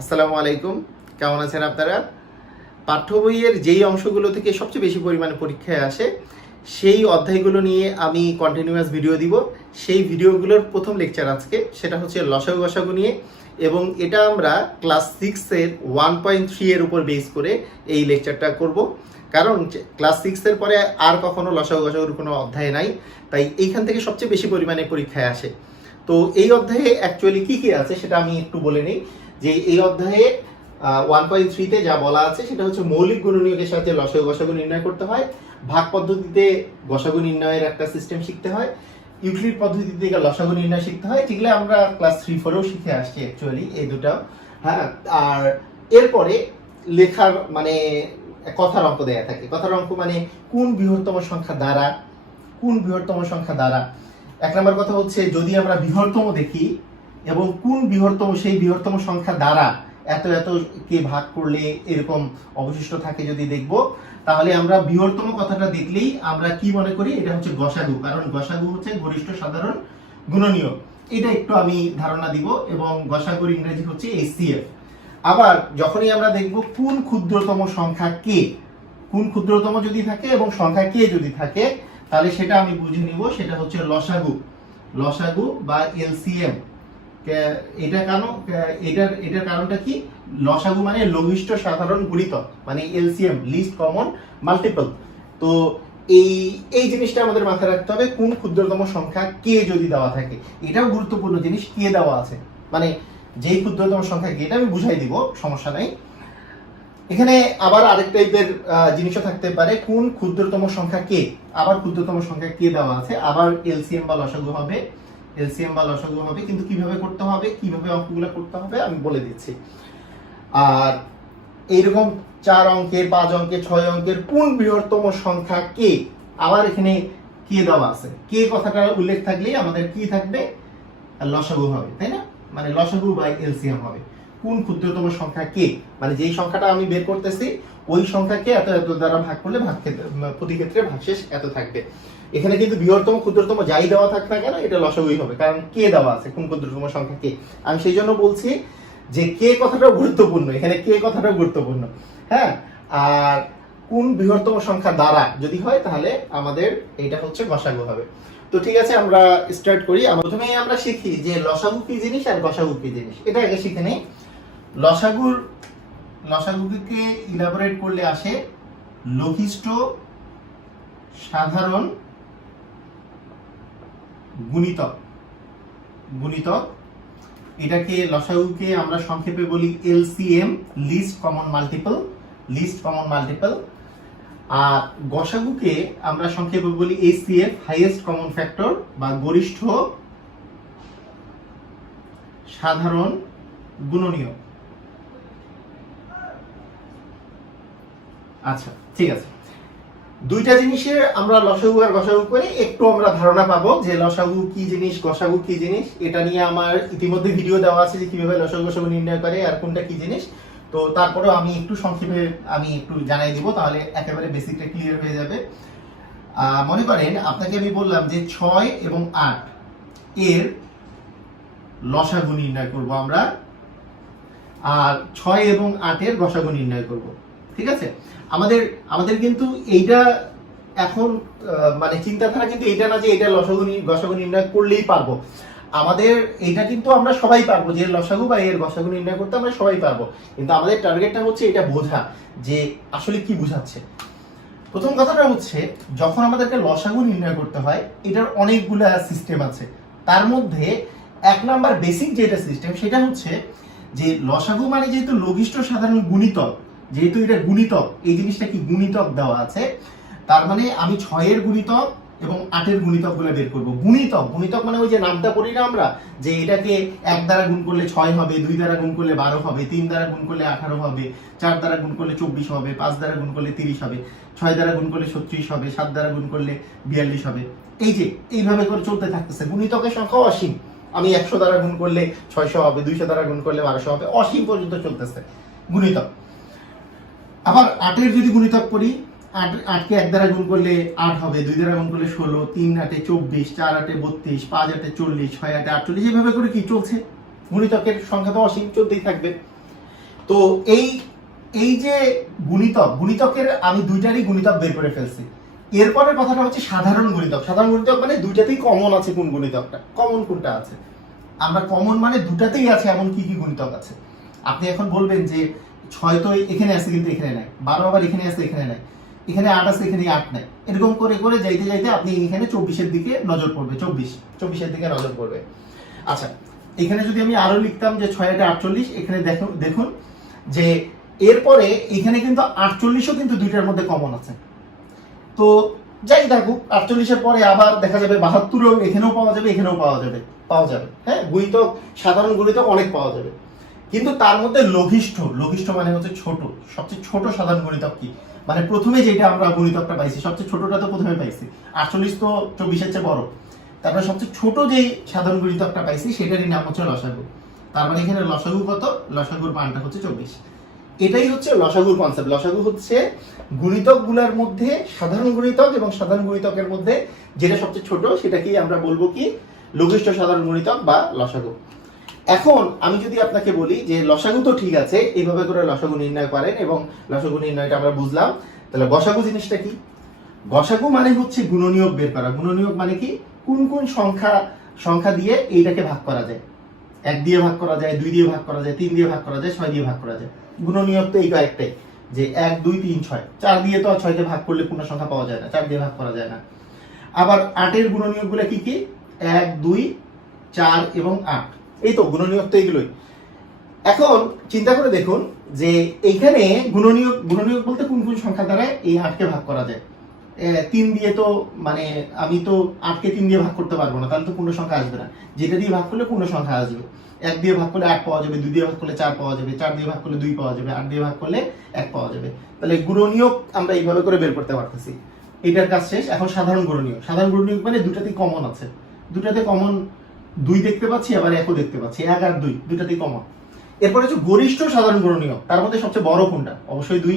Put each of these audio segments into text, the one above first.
আসসালামু আলাইকুম, কেমন আছেন আপনারা? পাঠ্য বইয়ের যেই অংশগুলো থেকে সবচেয়ে বেশি পরিমাণে পরীক্ষায় আসে সেই অধ্যায়গুলো নিয়ে আমি কন্টিনিউয়াস ভিডিও দিব। সেই ভিডিওগুলোর প্রথম লেকচার আজকে, সেটা হচ্ছে লসাগু গসাগু নিয়ে, এবং এটা আমরা ক্লাস 6-এর 1.3 এর উপর বেস করে এই লেকচারটা করব। কারণ ক্লাস 6-এর পরে আর কখনো লসাগু গসাগুর কোনো অধ্যায় নাই, তাই এইখান থেকে সবচেয়ে বেশি পরিমাণে পরীক্ষায় আসে। তো এই অধ্যায়ে অ্যাকচুয়ালি কী কী আছে সেটা আমি একটু বলে নিই। যে এই অধ্যায়ে 1.3-তে যা বলা আছে সেটা হচ্ছে মৌলিক গুণনীয়কের সাথে লসাগু গসাগু নির্ণয় করতে হয়, ভাগ পদ্ধতিতে গসাগু নির্ণয়ের একটা সিস্টেম শিখতে হয়, ইউক্লিড পদ্ধতিতে লসাগু নির্ণয় শিখতে হয়, যেগুলো আমরা ক্লাস 3-4-এও শিখে আসছি অ্যাকচুয়ালি এই দুটো। হ্যাঁ, আর এরপরে লেখার মানে কথার অঙ্ক দেয়া থাকে। কথার অঙ্ক মানে কোন বৃহত্তম সংখ্যা দ্বারা, কোন বৃহত্তম সংখ্যা দ্বারা। এক নম্বর কথা হচ্ছে যদি আমরা বৃহত্তম দেখি এবং কোন বৃহত্তম সেই বৃহত্তম সংখ্যা দ্বারা এত এত কে ভাগ করলে এরকম অবশিষ্ট থাকে যদি দেখব, তাহলে আমরা বৃহত্তম কথাটা দেখলেই আমরা কি মনে করি, এটা হচ্ছে গসাগু। কারণ গসাগু হচ্ছে গরিষ্ঠ সাধারণ গুণনীয়ক, এটা একটু আমি ধারণা দিব। এবং গসাগুর ইংরেজি হচ্ছে HCF। আবার যখনই আমরা দেখব কোন ক্ষুদ্রতম সংখ্যা কে, কোন ক্ষুদ্রতম যদি থাকে এবং সংখ্যা কে যদি থাকে, তাহলে সেটা আমি বুঝে নিব, সেটা হচ্ছে লসাগু। লসাগু বা LCM। এটা কেন, এটার কারণটা কি? লসাগু মানে লঘিষ্ঠ সাধারণ গুণিতক, মানে LCM, লিস্ট কমন মাল্টিপল। তো এই জিনিসটা আমাদের মাথায় রাখতে হবে, কোন ক্ষুদ্রতম সংখ্যা কে যদি দেওয়া থাকে। এটাও গুরুত্বপূর্ণ জিনিস, কে দেওয়া আছে, মানে যেই ক্ষুদ্রতম সংখ্যা কে, এটা আমি বুঝাই দিব, সমস্যা নাই। এখানে আবার আরেক টাইপের জিনিসও থাকতে পারে, কোন ক্ষুদ্রতম সংখ্যা কে, আবার ক্ষুদ্রতম সংখ্যা কে দেওয়া আছে, আবার LCM বা লসাগু হবে। LCM বা লসাগু হবে, কিন্তু কিভাবে করতে হবে, কিভাবে অঙ্কগুলো করতে হবে আমি বলে দিচ্ছি। আর এইরকম 4 অঙ্কের, 5 অঙ্কের, 6 অঙ্কের কোন বৃহত্তম সংখ্যা কে, আবার এখানে কে দেওয়া আছে। কে কথাটা উল্লেখ থাকলেই আমাদের কি থাকবে, লসাগু হবে, তাই না? মানে লসাগু বা LCM হবে। কোন ক্ষুদ্রতম সংখ্যা কে, মানে যেই সংখ্যাটা আমি বের করতেছি ওই সংখ্যাকে এত এত দ্বারা ভাগ করলে প্রতি ক্ষেত্রে ভাগশেষ এত থাকবে। এখানে কিন্তু বৃহত্তম ক্ষুদ্রতম যাই দেওয়া থাক না কেন, এটা লসাগুই হবে, কারণ কে দেওয়া আছে, কোন ক্ষুদ্রতম সংখ্যা কে। আমি সেই জন্য বলছি যে কে কথাটাও গুরুত্বপূর্ণ, এখানে কে কথাটাও গুরুত্বপূর্ণ। হ্যাঁ, আর কোন বৃহত্তম সংখ্যা দ্বারা যদি হয় তাহলে আমাদের এটা হচ্ছে গসাগু হবে। তো ঠিক আছে, আমরা স্টার্ট করি। প্রথমেই আমরা শিখি যে লসাগু কি জিনিস আর গসাগু কি জিনিস, এটা আগে শিখে নেই। লসাগুকে ইলাবোরেট করলে আসে লঘিষ্ঠ সাধারণ গুণিতক। এটাকে লসাগুকে আমরা সংক্ষেপে বলি LCM, লিস্ট কমন মাল্টিপল। আর গসাগুকে আমরা সংক্ষেপে বলি HCF, হাইয়েস্ট কমন ফ্যাক্টর বা গরিষ্ঠ সাধারণ গুণনীয়ক। আচ্ছা, ঠিক আছে। দুইটা জিনিসের আমরা লসাগু আর গসাগু করে একটু আমরা ধারণা পাবো যে লসাগু কি জিনিস, গসাগু কি জিনিস। এটা নিয়ে আমার ইতিমধ্যে ভিডিও দেওয়া আছে যে কিভাবে লসাগু গসাগু নির্ণয় করে আর কোনটা কি জিনিস। তো তারপরেও আমি একটু সংক্ষেপে আমি একটু জানাই দিব, তাহলে একেবারে বেসিকটা ক্লিয়ার হয়ে যাবে। মনে করেন আপনাকে আমি বললাম যে 6 এবং 8 এর লসাগু নির্ণয় করব আমরা, আর 6 এবং 8 এর গসাগু নির্ণয় করব। ঠিক আছে, আমাদের কিন্তু এইটা এখন মানে চিন্তাধারা কিন্তু এটা না যে এটা গসাগু নির্ণয় করলেই পারবো। আমাদের এটা কিন্তু আমরা সবাই পারবো, যে লসাগু বা এর গসাগু নির্ণয় করতে আমরা সবাই পারবো, কিন্তু আমাদের টার্গেটটা হচ্ছে এটা বোঝা যে আসলে কি বোঝাচ্ছে। প্রথম কথাটা হচ্ছে, যখন আমাদেরকে লসাগু নির্ণয় করতে হয় এটার অনেকগুলা সিস্টেম আছে। তার মধ্যে 1 নাম্বার বেসিক যেটা সিস্টেম, সেটা হচ্ছে যে লসাগু মানে যেহেতু লঘিষ্ঠ সাধারণ গুণিতক, যেহেতু এটা গুণিতক, এই জিনিসটা কি গুণিতক দেওয়া আছে, তার মানে আমি 6 এর গুণিতক এবং 8 এর গুণিতক গুলো বের করব। গুণিতক মানে ওই যে নামটা পড়ি না আমরা, যে এটাকে 1 দ্বারা গুণ করলে 6 হবে, 2 দ্বারা গুণ করলে 12 হবে, 3 দ্বারা গুণ করলে 18 হবে, 4 দ্বারা গুণ করলে 24 হবে, 5 দ্বারা গুণ করলে 30 হবে, 6 দ্বারা গুণ করলে 36 হবে, 7 দ্বারা গুণ করলে 42 হবে। এই যে এইভাবে করে চলতে থাকতেছে। গুণিতকের সংখ্যা অসীম, আমি 100 দ্বারা গুণ করলে 600 হবে, 200 দ্বারা গুণ করলে 1200 হবে, অসীম পর্যন্ত চলতেছে গুণিতক। আবার 8 এর যদি গুণিতক করি, 8 কে 1 দ্বারা গুণ করলে 8 হবে, 2 দ্বারা গুণ করলে 16, 3 8 24, 4 8 32, 5 8 40, 6 8 48, এইভাবে করে কি চলছে। গুণিতকের সংখ্যা তো অসীম, চলতেই থাকবে। তো এই যে গুণিতকের আমি দুইটারই গুণিতক বের করে ফেলছি। এরপরের কথাটা হচ্ছে সাধারণ গুণিতক। সাধারণ গুণিতক মানে দুইটাতেই কমন আছে। কোন গুণিতকটা কমন, কোনটা আছে? আমরা কমন মানে দুটাতেই আছে এমন কি কি গুণিতক আছে। আপনি এখন বলবেন যে 6 তো এখানে আছে কিন্তু এখানে নাই, 12 আবার এখানে আছে এখানে নাই, এখানে 8 আছে এখানে 8 নাই, এরকম করে করে যাইতে যাইতে আপনি এখানে 24-এর দিকে নজর পড়বে, 24-এর দিকে নজর পড়বে। আচ্ছা, এখানে যদি আমি আরো লিখতাম যে 6 8 48, এখানে দেখুন যে এরপরে এখানে কিন্তু 48ও কিন্তু দুইটার মধ্যে কমন আছে। তো যাই থাকুক, 48-এর পরে আবার দেখা যাবে 72ও এখানেও পাওয়া যাবে, এখানেও পাওয়া যাবে। হ্যাঁ, গুণিতক, সাধারণ গুণিতক অনেক পাওয়া যাবে, কিন্তু তার মধ্যে লঘিষ্ঠ মানে হচ্ছে ছোট, সবচেয়ে ছোট সাধারণ গুণিতক কি, মানে প্রথমে যেটা আমরা গুণিতকটা পাইছি সবচেয়ে ছোটটা তো প্রথমে পাইছি, 48 তো 24-এর চেয়ে বড়। তারপরে সবচেয়ে ছোট যেই সাধারণ গুণিতকটা পাইছি সেটারই নাম হচ্ছে লসাগু। তার মানে এখানে লসাগু কত? লসাগুর মানটা হচ্ছে 24। এটাই হচ্ছে লসাগুর কনসেপ্ট। লসাগু হচ্ছে গুণিতকগুলোর মধ্যে সাধারণ গুণিতক এবং সাধারণ গুণিতকের মধ্যে যেটা সবচেয়ে ছোট সেটাকেই আমরা বলবো কি, লঘিষ্ঠ সাধারণ গুণিতক বা লসাগু। এখন আমি যদি আপনাকে বলি যে লসাগু তো ঠিক আছে, এইভাবে করে লসাগু নির্ণয় করেন এবং লসাগু নির্ণয়টা আমরা বুঝলাম, তাহলে গসাগু জিনিসটা কি? গসাগু মানে হচ্ছে গুণনীয়ক বের করা। গুণনীয়ক মানে কি? কোন কোন সংখ্যা দিয়ে এইটাকে ভাগ করা যায়। 1 দিয়ে ভাগ করা যায়, 2 দিয়ে ভাগ করা যায়, 3 দিয়ে ভাগ করা যায়, 6 দিয়ে ভাগ করা যায়। গুণনীয়ক তো এই কয়েকটাই, যে 1 2 3 6। 4 দিয়ে তো আর 6 কে ভাগ করলে পূর্ণ সংখ্যা পাওয়া যায় না, 4 দিয়ে ভাগ করা যায় না। আবার 8-এর গুণনীয়কগুলো কি কি? 1 2 4 এবং 8। এই তো গুণনীয়ক তো এইগুলোই। এখন চিন্তা করে দেখুন যে এইখানে গুণনীয়ক বলতে কোন কোন সংখ্যা দ্বারা এই 8কে ভাগ করা যায়। 3 দিয়ে তো মানে আমি তো 8কে 3 দিয়ে ভাগ করতে পারবো না, তাহলে তো পূর্ণ সংখ্যা আসবে না। যেটা দিয়ে ভাগ করলে পূর্ণ সংখ্যা আসবে। 1 দিয়ে ভাগ করলে 8 পাওয়া যাবে, 2 দিয়ে ভাগ করলে 4 পাওয়া যাবে, 4 দিয়ে ভাগ করলে 2 পাওয়া যাবে, 8 দিয়ে ভাগ করলে 1 পাওয়া যাবে। তাহলে গুণনীয়ক আমরা এইভাবে করে বের করতে পারতেছি। এটার কাজ শেষ। এখন সাধারণ গুণনীয়ক। সাধারণ গুণনীয়ক মানে দুটাতেই কমন আছে। দুটাতে কমন 2 দেখতে পাচ্ছি, আবার 1ও দেখতে পাচ্ছি। 1 আর 2 দুটাতেই কমন। এরপর হচ্ছে গরিষ্ঠ সাধারণ গুণনীয়ক। তার মধ্যে সবচেয়ে বড় কোনটা? অবশ্যই 2।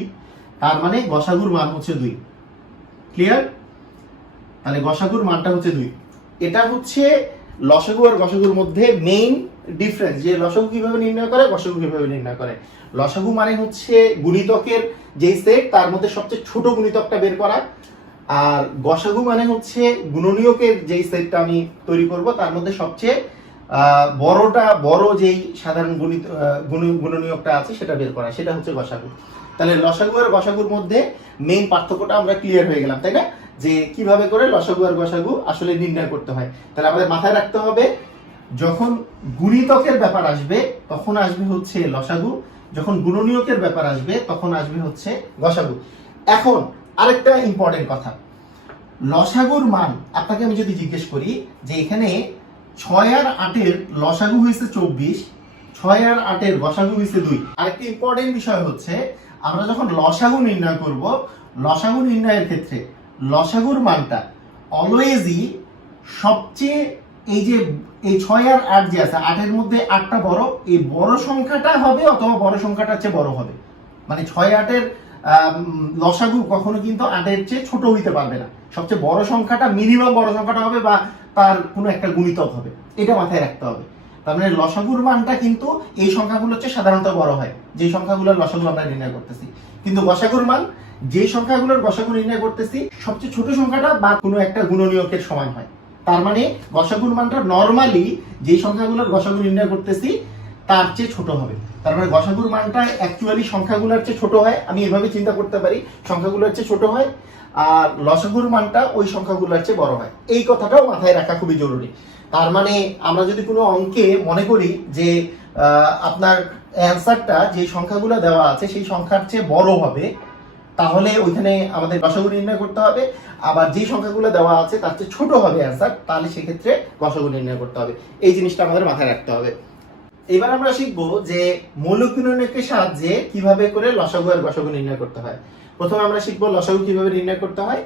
তার মানে গসাগুর মান হচ্ছে 2। ক্লিয়ার? তাহলে গসাগুর মানটা হচ্ছে 2। এটা হচ্ছে লসাগু আর গসাগুর মধ্যে মেইন ডিফারেন্স, যে লসাগু কিভাবে নির্ণয় করে, গসাগু কিভাবে নির্ণয় করে। লসাগু মানে হচ্ছে গুণিতকের যেই সেট তার মধ্যে সবচেয়ে ছোট গুণিতকটা বের করা, আর গসাগু মানে হচ্ছে গুণনীয়কের যেই সেটটা আমি তৈরি করব তার মধ্যে সবচেয়ে বড় যেই সাধারণ গুণনীয়কটা আছে সেটা বের করা, সেটা হচ্ছে গসাগু। তাহলে লসাগু আর গসাগুর মধ্যে মেইন পার্থক্যটা আমরা ক্লিয়ার হয়ে গেলাম, তাই না? যে কিভাবে করে লসাগু আর গসাগু আসলে নির্ণয় করতে হয়। তাহলে আমাদের মাথায় রাখতে হবে, যখন গুণিতকের ব্যাপার আসবে তখন আসবে হচ্ছে লসাগু, যখন গুণনীয়কের ব্যাপার আসবে তখন আসবে হচ্ছে গসাগু। এখন আরেকটা ইম্পর্টেন্ট কথা, লসাগুর মান আপনাকে আমি যদি জিজ্ঞেস করি যে এখানে 6 আর 8-এর লসাগু হয়েছে 24, 6 আর 8-এর গসাগু হয়েছে 2। আরেকটা ইম্পর্টেন্ট বিষয় হচ্ছে, আমরা যখন লসাগু নির্ণয় করব, লসাগু নির্ণয়ের ক্ষেত্রে লসাগুর মানটা অলওয়েজই সবচেয়ে এই যে এই 6 আর 8 যে আছে, 8-এর মধ্যে 8টা বড়, এই বড় সংখ্যাটা হবে অথবা বড় সংখ্যাটার চেয়ে বড় হবে। মানে 6 8-এর লসাগু কখনো কিন্তু 8-এর চেয়ে ছোট হইতে পারবে না। সবচেয়ে বড় সংখ্যাটা, মিনিমাম বড় সংখ্যাটা হবে বা তার কোনো একটা গুণিতক হবে, এটা মাথায় রাখতে হবে। তার মানে লসাগুর মানটা কিন্তু এই সংখ্যাগুলো হচ্ছে সাধারণত বড় হয়, যে সংখ্যাগুলোর লসাগু আমরা নির্ণয় করতেছি। কিন্তু গসাগুর মান, যে সংখ্যাগুলোর গসাগু নির্ণয় করতেছি সবচেয়ে ছোট সংখ্যাটা বা কোনো একটা গুণনীয়কের সমান হয়। তার মানে গসাগুর মানটা নরমালি যে সংখ্যাগুলোর গসাগু নির্ণয় করতেছি তার চেয়ে ছোট হবে। তার মানে গসাগুর মানটা অ্যাকচুয়ালি সংখ্যাগুলোর চেয়ে ছোট হয়, আমি এভাবে চিন্তা করতে পারি, সংখ্যাগুলোর চেয়ে ছোট হয়, আর লসাগুর মানটা ওই সংখ্যাগুলোর চেয়ে বড় হয়। এই কথাটাও মাথায় রাখা খুবই জরুরি। তার মানে আমরা যদি কোনো অঙ্কে মনে করি যে আপনার অ্যান্সারটা যে সংখ্যাগুলো দেওয়া আছে সেই সংখ্যার চেয়ে বড় হবে, তাহলে ওইখানে আমাদের গসাগু নির্ণয় করতে হবে। আবার যে সংখ্যাগুলো দেওয়া আছে তার চেয়ে ছোট হবে অ্যান্সার, তাহলে সেক্ষেত্রে গসাগু নির্ণয় করতে হবে। এই জিনিসটা আমাদের মাথায় রাখতে হবে। এবার আমরা শিখবো যে মৌলিক গুণনীয়কের সাহায্যে কিভাবে করে লসাগু আর গসাগু নির্ণয় করতে হয়। প্রথমে আমরা শিখবো লসাগু কিভাবে নির্ণয় করতে হয়।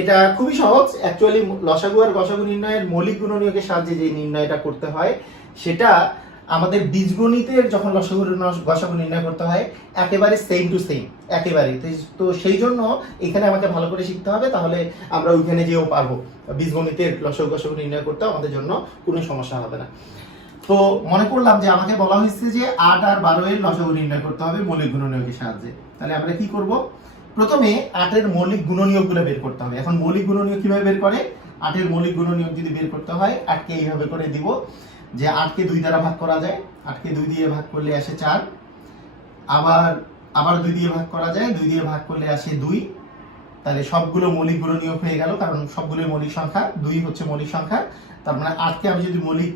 এটা খুবই সহজ। অ্যাকচুয়ালি লসাগু আর গসাগু নির্ণয়ের মৌলিক গুণনীয়কের সাহায্যে যে নির্ণয়টা করতে হয় সেটা আমাদের বীজগণিতের যখন লসাগু গসাগু নির্ণয় করতে হয় একেবারে সেম টু সেম, একেবারে। তো সেই জন্য এখানে আমাকে ভালো করে শিখতে হবে, তাহলে আমরা ওইখানে যেও পারবো। বীজগণিতের লসাগু গসাগু নির্ণয় করতে আমাদের জন্য কোনো সমস্যা হবে না। তো মনে করলাম যে আমাকে বলা হয়েছে যে 8 আর 12 এর লসাগু নির্ণয় করতে হবে মৌলিক গুণনীয়কের সাহায্যে। তাহলে আমরা কি করব, প্রথমে 8 এর মৌলিক গুণনীয়কগুলো বের করতে হবে। এখন মৌলিক গুণনীয়ক কিভাবে বের করে, 8 এর মৌলিক গুণনীয়ক যদি বের করতে হয় 8 কে এইভাবে করে দিব যে 8 কে 2 দ্বারা ভাগ করা যায়, 8 কে 2 দিয়ে ভাগ করলে আসে 4, আবার 2 দিয়ে ভাগ করা যায়, 2 দিয়ে ভাগ করলে আসে 2। তাহলে সবগুলো মৌলিক গুণনীয়ক হয়ে গেল, কারণ সবগুলো মৌলিক সংখ্যা, 2 হচ্ছে মৌলিক সংখ্যা। তার মানে 8 কে আমি যদি মৌলিক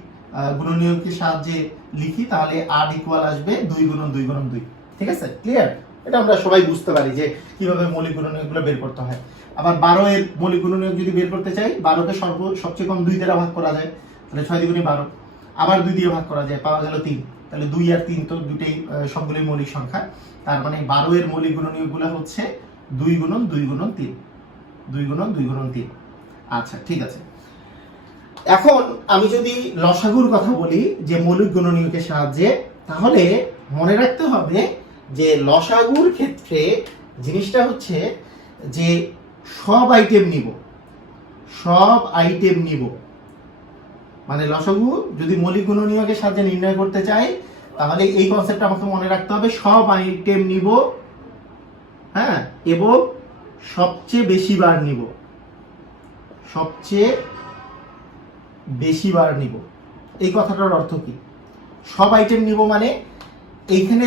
গুণনীয়কের সাহায্যে লিখি তাহলে 8 ইকুয়াল আসবে 2 গুণন 2 গুণন 2। ঠিক আছে, ক্লিয়ার? এটা আমরা সবাই বুঝতে পারি যে কিভাবে মৌলিক গুণনীয়কগুলো বের করতে হয়। আবার 12 এর মৌলিক গুণনীয়ক যদি বের করতে চাই, 12 কে সবচেয়ে কম 2 দ্বারা ভাগ করা যায়, তাহলে 6 দুগুণে 12, আবার 2 দিয়ে ভাগ করা যায়, পাওয়া গেল 3। তাহলে 2 আর 3 তো দুটেই সবগুলোই মৌলিক সংখ্যা। তার মানে 12 এর মৌলিক গুণনীয়কগুলো হচ্ছে 2 গুণন 2 গুণন 3, 2 গুণন 2 গুণন 3। আচ্ছা, ঠিক আছে। এখন আমি যদি লসাগুর কথা বলি যে মৌলিক গুণনীয়কের সাহায্যে, তাহলে মনে রাখতে হবে যে লসাগুর ক্ষেত্রে জিনিসটা হচ্ছে যে সব আইটেম নিব। মানে লসাগু যদি মৌলিক গুণনীয়কের সাহায্যে নির্ণয় করতে চাই, তাহলে এই কনসেপ্টটা আমাকে মনে রাখতে হবে, সব আইটেম নিব, হ্যাঁ, এবং সবচেয়ে বেশি বার নিব। এই কথাটার অর্থ কি? সব আইটেম নিব মানে এইখানে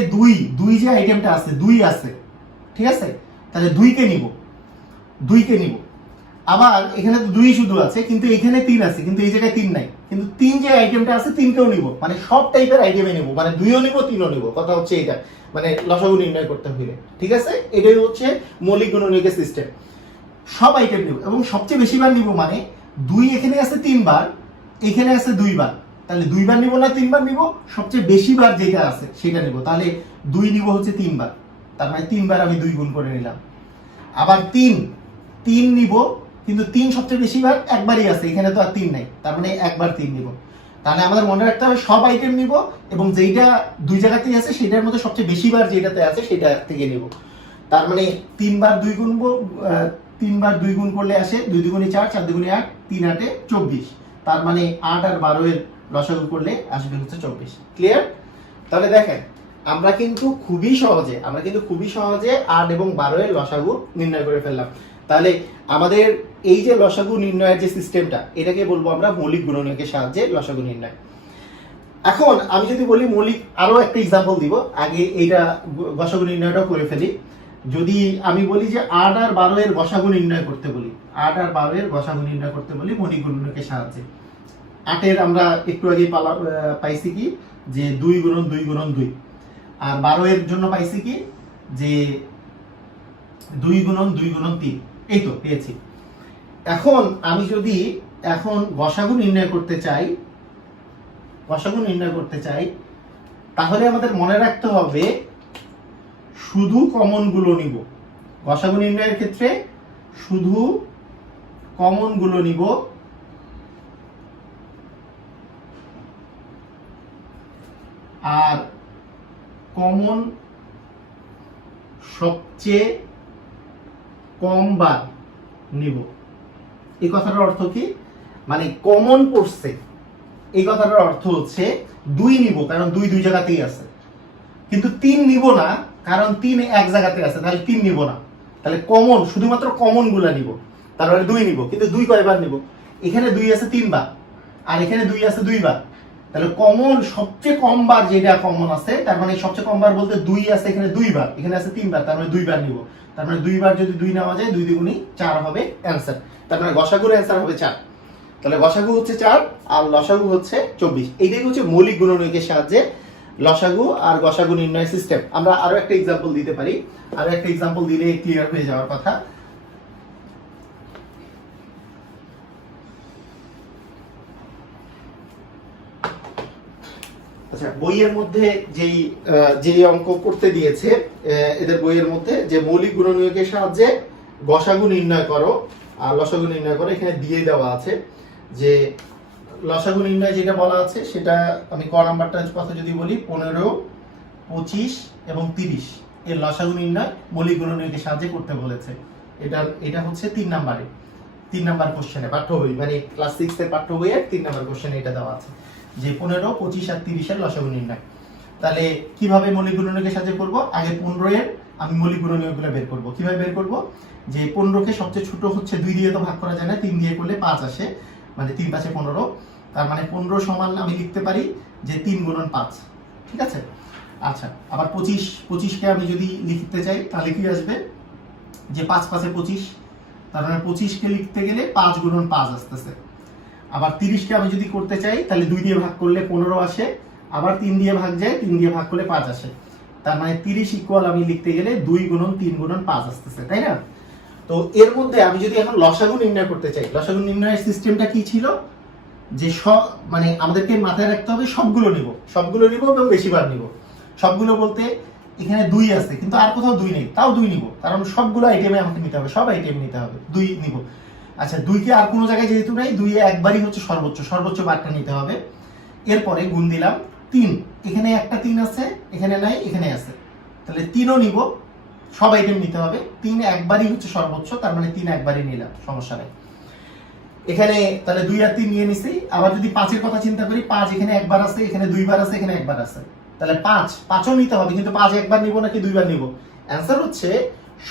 2 যে আইটেমটা আছে, 2 আছে, ঠিক আছে, তাহলে 2 কে নিব। আবার এখানে তো 2 শুধু আছে, কিন্তু এখানে 3 আছে, কিন্তু এই জায়গায় 3 নাই, কিন্তু 3 যে আইটেমটা আছে 3 কেও নিব, মানে সব টাইপের আইটেমে নিব, মানে 2ও নিব 3ও নিব। কথা হচ্ছে এটা, মানে লসাগু নির্ণয় করতে হইলে, ঠিক আছে, এটাই হচ্ছে মৌলিক গুণনীয়কের সিস্টেম। সব আইটেম নিব এবং সবচেয়ে বেশি বার নিব, মানে 2 এখানে আছে 3 বার, এখানে আছে 2 বার, তাহলে 2 বার নিব না 3 বার নিব, সবচেয়ে বেশি বার যেটা আছে সেটা নিব। তাহলে 2 নিব হচ্ছে 3 বার, তার মানে 3 বার আমি 2 গুণ করে নিলাম। আবার 3 নিব, কিন্তু 3 সবচেয়ে বেশি বার একবারই আছে, এখানে তো আর 3 নাই, তার মানে একবার 3 নিব। তাহলে আমাদের মনে রাখতে হবে সব আইটেম নিব এবং যেটা 2 জায়গাতেই আছে সেটার মধ্যে সবচেয়ে বেশি বার যেটাতে আছে সেটা থেকে নিব। তার মানে 3 বার 2 গুণবো, 3 বার 2 গুণ করলে আসে 2 দুগুণে 4, 4 দুগুণে 8, 3 8 24। তার মানে 8 আর 12 এর লসাগু করলে আসবে হচ্ছে 24। ক্লিয়ার? তাহলে দেখেন আমরা কিন্তু খুবই সহজে 8 এবং 12 এর লসাগু নির্ণয় করে ফেললাম। তাহলে আমাদের এই যে লসাগু নির্ণয়ের যে সিস্টেমটা, এটাকে বলবো আমরা মৌলিক গুণনীয়কের সাহায্যে লসাগু নির্ণয়। এখন আমি যদি বলি মৌলিক, আরো একটা এক্সাম্পল দিব, আগে এইটা লসাগু নির্ণয়টাও করে ফেলি। যদি আমি বলি যে 8 আর 12 এর লসাগু নির্ণয় করতে বলি, 8 আর 12 এর লসাগু নির্ণয় করতে বলি মৌলিক গুণনীয়কের সাহায্যে। 8 এর আমরা একটু আগে পাইছি কি যে 2 গুণন 2 গুণন 2, আর 12 এর জন্য পাইছি কি যে 2 গুণন 2 গুণন 3। এই তো পেয়েছি। এখন আমি যদি গসাগু নির্ণয় করতে চাই, তাহলে আমাদের মনে রাখতে হবে শুধু কমন গুলো নিব। গসাগু নির্ণয়ের ক্ষেত্রে শুধু কমন গুলো নিব, আর কমন সবচেয়ে কম বার নিব। এই কথাটার অর্থ কি? মানে কমন পড়ছে, এই কথাটার অর্থ হচ্ছে 2 নিব, কারণ 2 জায়গাতেই আছে, কিন্তু 3 নিব না, কারণ 3 এক জায়গাতে আছে, তাহলে 3 নিব না। তাহলে কমন, শুধুমাত্র কমন গুলা নিব, তারপরে 2 নিব, কিন্তু 2 কয়বার নিব? এখানে 2 আছে 3 বার, আর এখানে 2 আছে 2 বার। তাহলে কমন সবচেয়ে কম বার যেটা কমন আছে, তার মানে সবচেয়ে কম বার বলতে 2 আছে এখানে 2 বার, এখানে আছে 3 বার, তার মানে 2 বার নিব। তার মানে 2 বার যদি 2 নেওয়া যায়, 2 দ্বিগুণী 4 হবে অ্যান্সার। তার মানে গসাগুর অ্যান্সার হবে 4। তাহলে গসাগু হচ্ছে 4 আর লসাগু হচ্ছে 24। এইটাই হচ্ছে মৌলিক গুণনীয়কের সাহায্যে লসাগু আর গসাগু নির্ণয় সিস্টেম। আমরা আরো একটা এক্সাম্পল দিতে পারি, আরো একটা এক্সাম্পল দিলে ক্লিয়ার হয়ে যাওয়ার কথা। আচ্ছা, বইয়ের মধ্যে যেই অঙ্ক করতে দিয়েছে, এদের বইয়ের মধ্যে যে মৌলিক গুণনীয়কের সাহায্যে গসাগু নির্ণয় করো আর লসাগু নির্ণয় করো, এখানে দিয়ে দেওয়া আছে যে লসাগু নির্ণয় যেটা বলা আছে সেটা আমি ক নাম্বারটার কথা যদি বলি, 15, 25 এবং 30 এর লসাগু নির্ণয় মৌলিক গুণনীয়কের সাহায্যে করতে বলেছে। এটা হচ্ছে 3 নাম্বার কোশ্চেনে, পাঠ্য বই মানে ক্লাস 6 এর পাঠ্য বইয়ের 3 নাম্বার কোশ্চেনে এটা দেওয়া আছে। যে 15, 25 আর 30 এর লসাগু নির্ণয়। তাহলে কিভাবে মৌলিক গুণনীয়কের সাহায্যে করব? আগে 15 এর আমি মৌলিক গুণনীয়কগুলো বের করব। কিভাবে বের করব? যে 15 কে সবচেয়ে ছোট হচ্ছে 2 দিয়ে তো ভাগ করা যায় না, 3 দিয়ে করলে 5 আসে, মানে 3 5 15। তার মানে 15 সমান আমি লিখতে পারি যে 3 গুণন 5। ঠিক আছে? আচ্ছা, আবার 25 কে আমি যদি লিখতে চাই তাহলে কি আসবে? যে 5 5 25, তার মানে 25 কে লিখতে গেলে 5 গুণন 5 আসতেছে। আবার 30 কে আমি যদি করতে চাই তাহলে 2 দিয়ে ভাগ করলে 15 আসে, আবার 3 দিয়ে ভাগ যায়, 3 দিয়ে ভাগ করলে 5 আসে। তার মানে 30 ইকুয়াল আমি লিখতে গেলে 2 গুণন 3 গুণন 5 আসতেছে, তাই না? তো এর মধ্যে আমি যদি এখন লসাগু নির্ণয় করতে চাই, লসাগু নির্ণয়ের সিস্টেমটা কি ছিল? যে মানে আমাদেরকে মাথায় রাখতে হবে সবগুলো নিব এবং বেশিবার নিব। সবগুলো বলতে এখানে 2 আছে কিন্তু আর কোথাও 2 নেই, তাও 2 নিব, কারণ সবগুলো আইটেমে আমাকে নিতে হবে, সব আইটেম নিতে হবে, 2 নিব। আচ্ছা, 2 কে আর কোনো জায়গায় যেহেতু নাই, 2 এ একবারই হচ্ছে সর্বোচ্চ বারটা নিতে হবে। এরপরে গুণ দিলাম 3, এখানে একটা 3 আছে, এখানে নাই, এখানে আছে, তাহলে 3ও নিব, সব আইটেম নিতে হবে। 3 একবারই হচ্ছে সর্বোচ্চ, তার মানে 3 একবারই নিলাম, সমস্যা নেই। এখানে তাহলে 2 আর 3 নিয়ে নিছি। আবার যদি 5 এর কথা চিন্তা করি, 5 এখানে একবার আছে, এখানে 2 বার আছে, এখানে একবার আছে, তাহলে 5ও নিতে হবে, কিন্তু 5 একবার নিব নাকি 2 বার নিব? অ্যান্সার হচ্ছে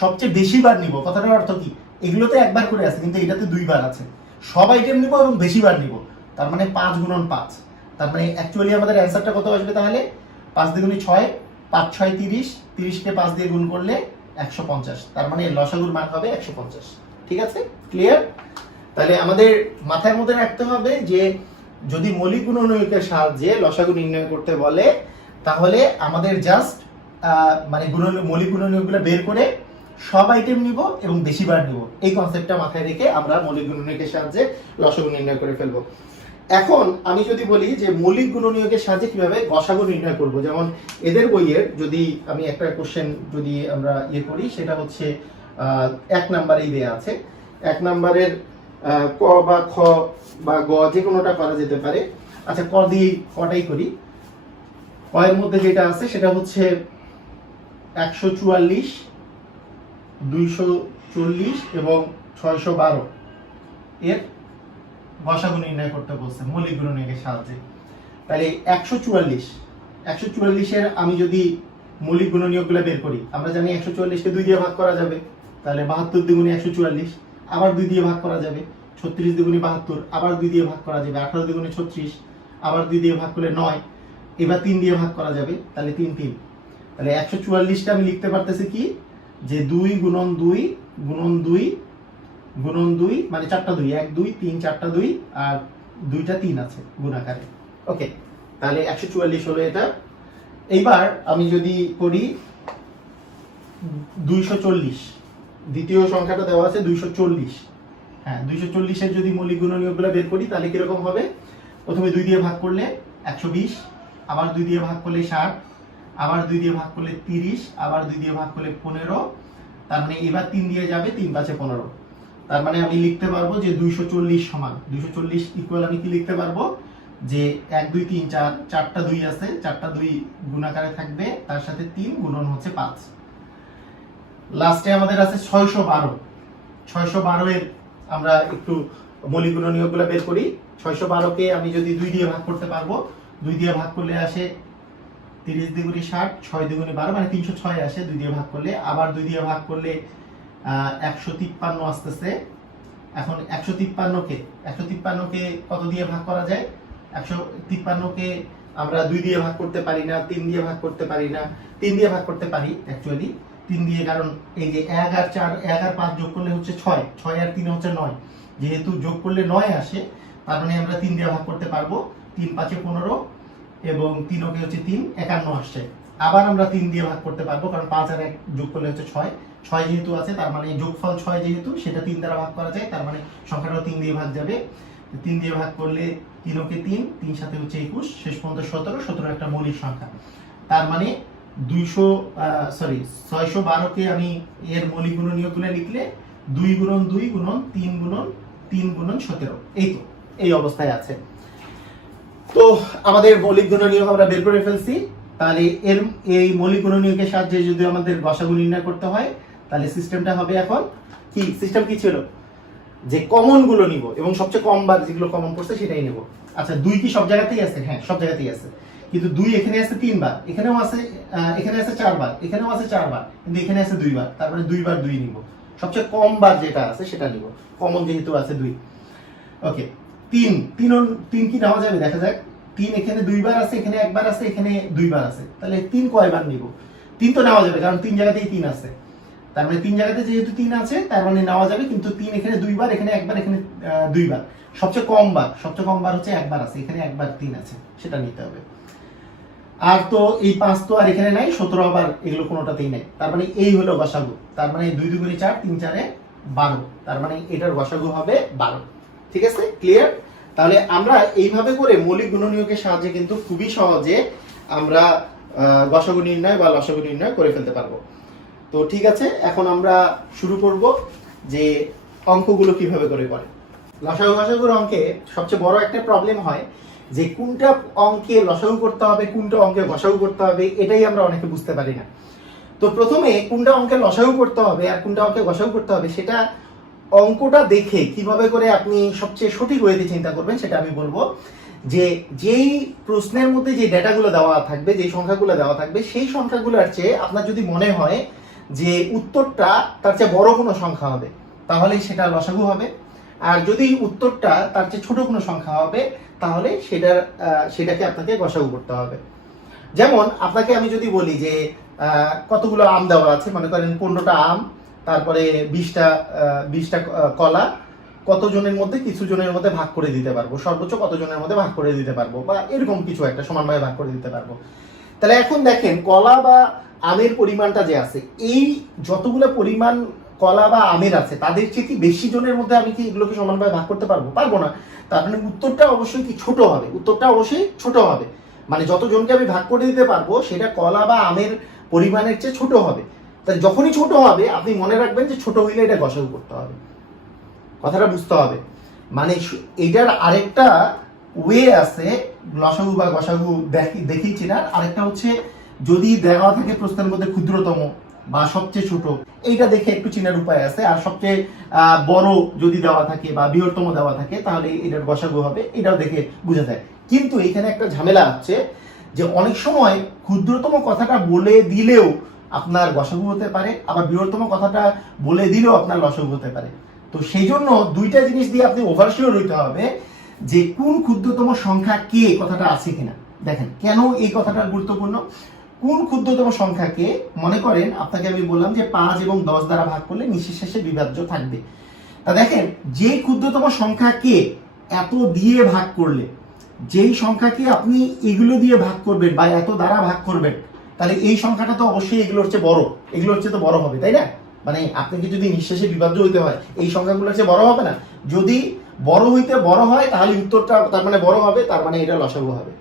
সবচেয়ে বেশি বার নিব। কথাটার অর্থ কি? এগুলোতে একবার করে আছে কিন্তু এটাতে 2 বার আছে, সব আইটেম নিব এবং বেশি বার নিব, তার মানে 5 গুণন 5। তার মানে অ্যাকচুয়ালি আমাদের অ্যান্সারটা কত আসবে তাহলে? 5 দ্বিগুণে 6, 5 6 30, 30 কে 5 দিয়ে গুণ করলে 150, তার মানে লসাগুর মান হবে 150। ঠিক আছে? ক্লিয়ার? তাহলে আমাদের মাথার মধ্যে রাখতে হবে যে যদি মৌলিক গুণনীয়কের সাহায্যে লসাগু নির্ণয় করতে বলে, তাহলে আমাদের জাস্ট মানে মৌলিক গুণনীয়কগুলো বের করে সব আইটেম নিব এবং বেশিবার নিব, এই কনসেপ্টটা মাথায় রেখে আমরা মৌলিক গুণনীয়কের সাহায্যে লসাগু নির্ণয় করে ফেলবো। এখন আমি যদি বলি যে মৌলিক গুণনীয়কের সাহায্যে কিভাবে গসাগু নির্ণয় করব, যেমন এদের বইয়ের যদি আমি একটা কোশ্চেন যদি আমরা করি, সেটা হচ্ছে 1 নম্বরেই দেয়া আছে। 1 নম্বরের ক বা খ বা গ যে কোনোটা করা যেতে পারে। আচ্ছা, কটাই করি। ক এর মধ্যে যেটা আছে সেটা হচ্ছে 144, 240 এবং 612 এর গসাগু নির্ণয় করতে বলছে মৌলিক গুণনীয়কের সাহায্যে। তাহলে 144 এর আমি যদি মৌলিক গুণনীয়কগুলো বের করি, আমরা জানি 144 কে 2 দিয়ে ভাগ করা যাবে, তাহলে 72 দ্বিগুণে 144, আবার 2 দিয়ে ভাগ করা যাবে, 36 দ্বিগুণে 72, আবার 2 দিয়ে ভাগ করা যাবে, 18 দ্বিগুণে 36, আবার 2 দিয়ে ভাগ করলে 9, এবার 3 দিয়ে ভাগ করা যাবে, তাহলে 3 3। তাহলে 144টা আমি লিখতে পারতেছি কি, যে 2 গুণন 2 গুণন 2 গুণন 2, মানে 4টা 2, 1 2 3 4টা 2 আর 2টা 3 আছে গুণাকারে। ওকে, তাহলে 144 হলো এটা। এইবার আমি যদি করি 240, দ্বিতীয় সংখ্যাটা দেওয়া আছে 240। হ্যাঁ, 240 এর যদি মৌলিক গুণনীয়কগুলো বের করি তাহলে কিরকম হবে? প্রথমে 2 দিয়ে ভাগ করলে 120, আবার 2 দিয়ে ভাগ করলে 60, আবার 2 দিয়ে ভাগ করলে 30, আবার 2 দিয়ে ভাগ করলে 15, তার মানে এবার 3 দিয়ে যাবে, 3 5 15। তার মানে আমি লিখতে পারবো যে 240 সমান 240 ইকুয়াল আমি কি লিখতে পারবো, যে 1 2 3 4, 4টা 2 আছে, 4টা 2 গুণাকারে থাকবে, তার সাথে 3 গুণন হচ্ছে 5। লাস্টে আমাদের আছে 612 এর আমরা একটু মৌলিক গুণনীয়কগুলো বের করি। 612 কে আমি যদি 2 দিয়ে ভাগ করতে পারবো, 2 দিয়ে ভাগ করলে আসে 30 দ্বিগুণে 60, 6 দ্বিগুণে 12, মানে 306 আসে 2 দিয়ে ভাগ করলে। আবার 2 দিয়ে ভাগ করলে 153 আসতেছে। এখন 153 কে কত দিয়ে ভাগ করা যায়? 153 কে আমরা 2 দিয়ে ভাগ করতে পারি না, 3 দিয়ে ভাগ করতে পারি না, 3 দিয়ে ভাগ করতে পারি অ্যাকচুয়ালি, 3 দিয়ে, কারণ এই যে 1 আর 4, 1 আর 5 যোগ করলে হচ্ছে 6, 6 আর 3 হচ্ছে 9, যেহেতু যোগ করলে 9 আসে, তার মানে আমরা 3 দিয়ে ভাগ করতে পারবো। 3 5 15 এবং 3 কে হচ্ছে 3 51 আসছে। আবার আমরা 3 দিয়ে ভাগ করতে পারবো, কারণ 5 আর 1 যোগ করলে হচ্ছে 6, 6 যেহেতু আছে, তার মানে যোগফল 6 যেহেতু, সেটা 3 দ্বারা ভাগ করা যায়, তার মানে সংখ্যাটাও 3 দিয়ে ভাগ যাবে। 3 দিয়ে ভাগ করলে 3 কে 3, 3 সাথে হচ্ছে 21, শেষ পর্যন্ত 17 একটা মৌলিক সংখ্যা। তার মানে 612 কে আমি এর মৌলিক গুণনীয়কগুলো লিখলে 2 গুণন 2 গুণন 3 গুণন 3 গুণন 17, এই অবস্থায় আছে। তো আমাদের মৌলিক গুণনীয়ক আমরা বের করে ফেলছি। তাহলে এই মৌলিক গুণনীয়কের সাহায্যে যদি আমাদের গসাগু নির্ণয় করতে হয়, তাহলে সিস্টেমটা হবে এখন কি? সিস্টেম কি ছিল? যে কমন গুলো নিব এবং সবচেয়ে কম বার যেগুলো কমন পড়ছে সেটাই নেব। আচ্ছা 2 কি সব জায়গাতেই আছে? হ্যাঁ সব জায়গাতেই আছে, কিন্তু 2 এখানে আছে 3 বার, এখানেও আছে, এখানে আছে 4 বার, এখানেও আছে 4 বার, কিন্তু এখানে আছে 2 বার, তার মানে 2 বার 2 নিব। সবচেয়ে কম বার যেটা আছে সেটা নিব, কমন যেহেতু আছে 2। ওকে 3 কি নেওয়া যাবে? দেখা যাক। 3 এখানে 2 বার আছে, এখানে 1 বার আছে, এখানে 2 বার আছে, তাহলে 3 কয়বার নিব? 3 তো নেওয়া যাবে, কারণ 3 জায়গাতেই 3 আছে, তার মানে 3 জায়গাতে যেহেতু 3 আছে তার মানে নেওয়া যাবে, কিন্তু 3 এখানে 2 বার, এখানে 1 বার, এখানে 2 বার। সবচেয়ে কম বার হচ্ছে 1 বার আছে, এখানে 1 বার 3 আছে, সেটা নিতে হবে। আর তো এই 5 তো আর এখানে নাই, 17 আবার এগুলো কোনোটাতেই নাই, তার মানে এই হলো গসাগু। তার মানে 2 2 গুণে 4, 3 4 এ 12, তার মানে এটার গসাগু হবে 12। ঠিক আছে, ক্লিয়ার? তাহলে আমরা এইভাবে করে মৌলিক গুণনীয়কের সাহায্যে কিন্তু খুবই সহজে আমরা গসাগু নির্ণয় বা লসাগু নির্ণয় করে ফেলতে পারবো। তো ঠিক আছে, এখন আমরা শুরু করব যে অঙ্কগুলো কিভাবে করে লসাগু গসাগুর অঙ্কে সবচেয়ে বড় একটা প্রবলেম হয় যে কোনটা অঙ্কে লসাগু করতে হবে, কোনটা অঙ্কে গসাগু করতে হবে, এটাই আমরা অনেকে বুঝতে পারি না। তো প্রথমে কোনটা অঙ্কে লসাগু করতে হবে আর কোনটা অঙ্কে গসাগু করতে হবে সেটা অঙ্কটা দেখে কিভাবে করে আপনি সবচেয়ে সঠিক ওয়েতে চিন্তা করবেন সেটা আমি বলবো। যে যেই প্রশ্নের মধ্যে যে ডেটাগুলো দেওয়া থাকবে, যে সংখ্যাগুলো দেওয়া থাকবে, সেই সংখ্যাগুলোর চেয়ে আপনার যদি মনে হয় যে উত্তরটা তার চেয়ে বড় কোনো সংখ্যা হবে, তাহলে সেটা লসাগু হবে। আর যদি উত্তরটা তার চেয়ে ছোট কোনো সংখ্যা হবে, তাহলে সেটাকে আপনাকে গসাগু করতে হবে। যেমন আপনাকে আমি যদি বলি যে কতগুলো আম দেওয়া আছে, মনে করেন 15টা আম, তারপরে 20টা কলা, কতজনের মধ্যে, কিছু জনের মধ্যে ভাগ করে দিতে পারবো, সর্বোচ্চ কতজনের মধ্যে ভাগ করে দিতে পারবো, বা এরকম কিছু একটা সমানভাবে ভাগ করে দিতে পারবো। তাহলে এখন দেখেন কলা বা আমের পরিমাণটা যে আছে, এই যতগুলো পরিমাণ কলা বা আমের আছে তাদের চেয়ে কি বেশি জনের মধ্যে আমি কি এগুলোকে সমানভাবে ভাগ করতে পারবো? পারবো না। তার মানে উত্তরটা অবশ্যই কি ছোট হবে, উত্তরটা অবশ্যই ছোট হবে। মানে যতজনকে আমি ভাগ করে দিতে পারবো সেটা কলা বা আমের পরিমাণের চেয়ে ছোট হবে। তাই যখনই ছোট হবে আপনি মনে রাখবেন যে ছোট হইলে এটা গসাগু করতে হবে। কথাটা বুঝতে হবে। মানে এটার আরেকটা ওয়ে আছে লসাগু বা গসাগু দেখিয়েছি না, আরেকটা হচ্ছে যদি দেওয়া থাকে প্রশ্নের মধ্যে ক্ষুদ্রতম বা সবচেয়ে ছোট, এইটা দেখে একটু চেনার উপায় আছে। আর সবচেয়ে বড় যদি দেওয়া থাকে বা বৃহত্তম দেওয়া থাকে তাহলে এটার গসাগু হবে, এটাও দেখে বোঝা যায়। কিন্তু এখানে একটা ঝামেলা আছে যে অনেক সময় ক্ষুদ্রতম কথাটা বলে দিলেও আপনার গসাগু হতে পারে, আবার বৃহত্তম কথাটা বলে দিলেও আপনার লসাগু হতে পারে। তো সেই জন্য দুইটা জিনিস দিয়ে আপনি ওভারশিওর হইতে হবে যে কোন ক্ষুদ্রতম সংখ্যা কে কথাটা আছে কিনা। দেখেন কেন এই কথাটা গুরুত্বপূর্ণ। কোন ক্ষুদ্রতম সংখ্যাকে, মনে করেন আপনাকে আমি বললাম যে 5 এবং 10 দ্বারা ভাগ করলে নিঃশেষ শেষে বিভাজ্য থাকবে। তা দেখেন যে ক্ষুদ্রতম সংখ্যাকে এত দিয়ে ভাগ করলে, যেই সংখ্যাকে আপনি এগুলো দিয়ে ভাগ করবেন বা এত দ্বারা ভাগ করবেন, তাহলে এই সংখ্যাটা তো অবশ্যই এগুলোর চেয়ে বড়, এগুলোর চেয়ে তো বড় হবে, তাই না? মানে আপনাকে যদি নিঃশেষে বিভাজ্য হইতে হয় এই সংখ্যাগুলোর চেয়ে বড় হবে না? যদি বড় হয় তাহলে উত্তরটা তার মানে বড় হবে, তার মানে এটা লসাগু হবে।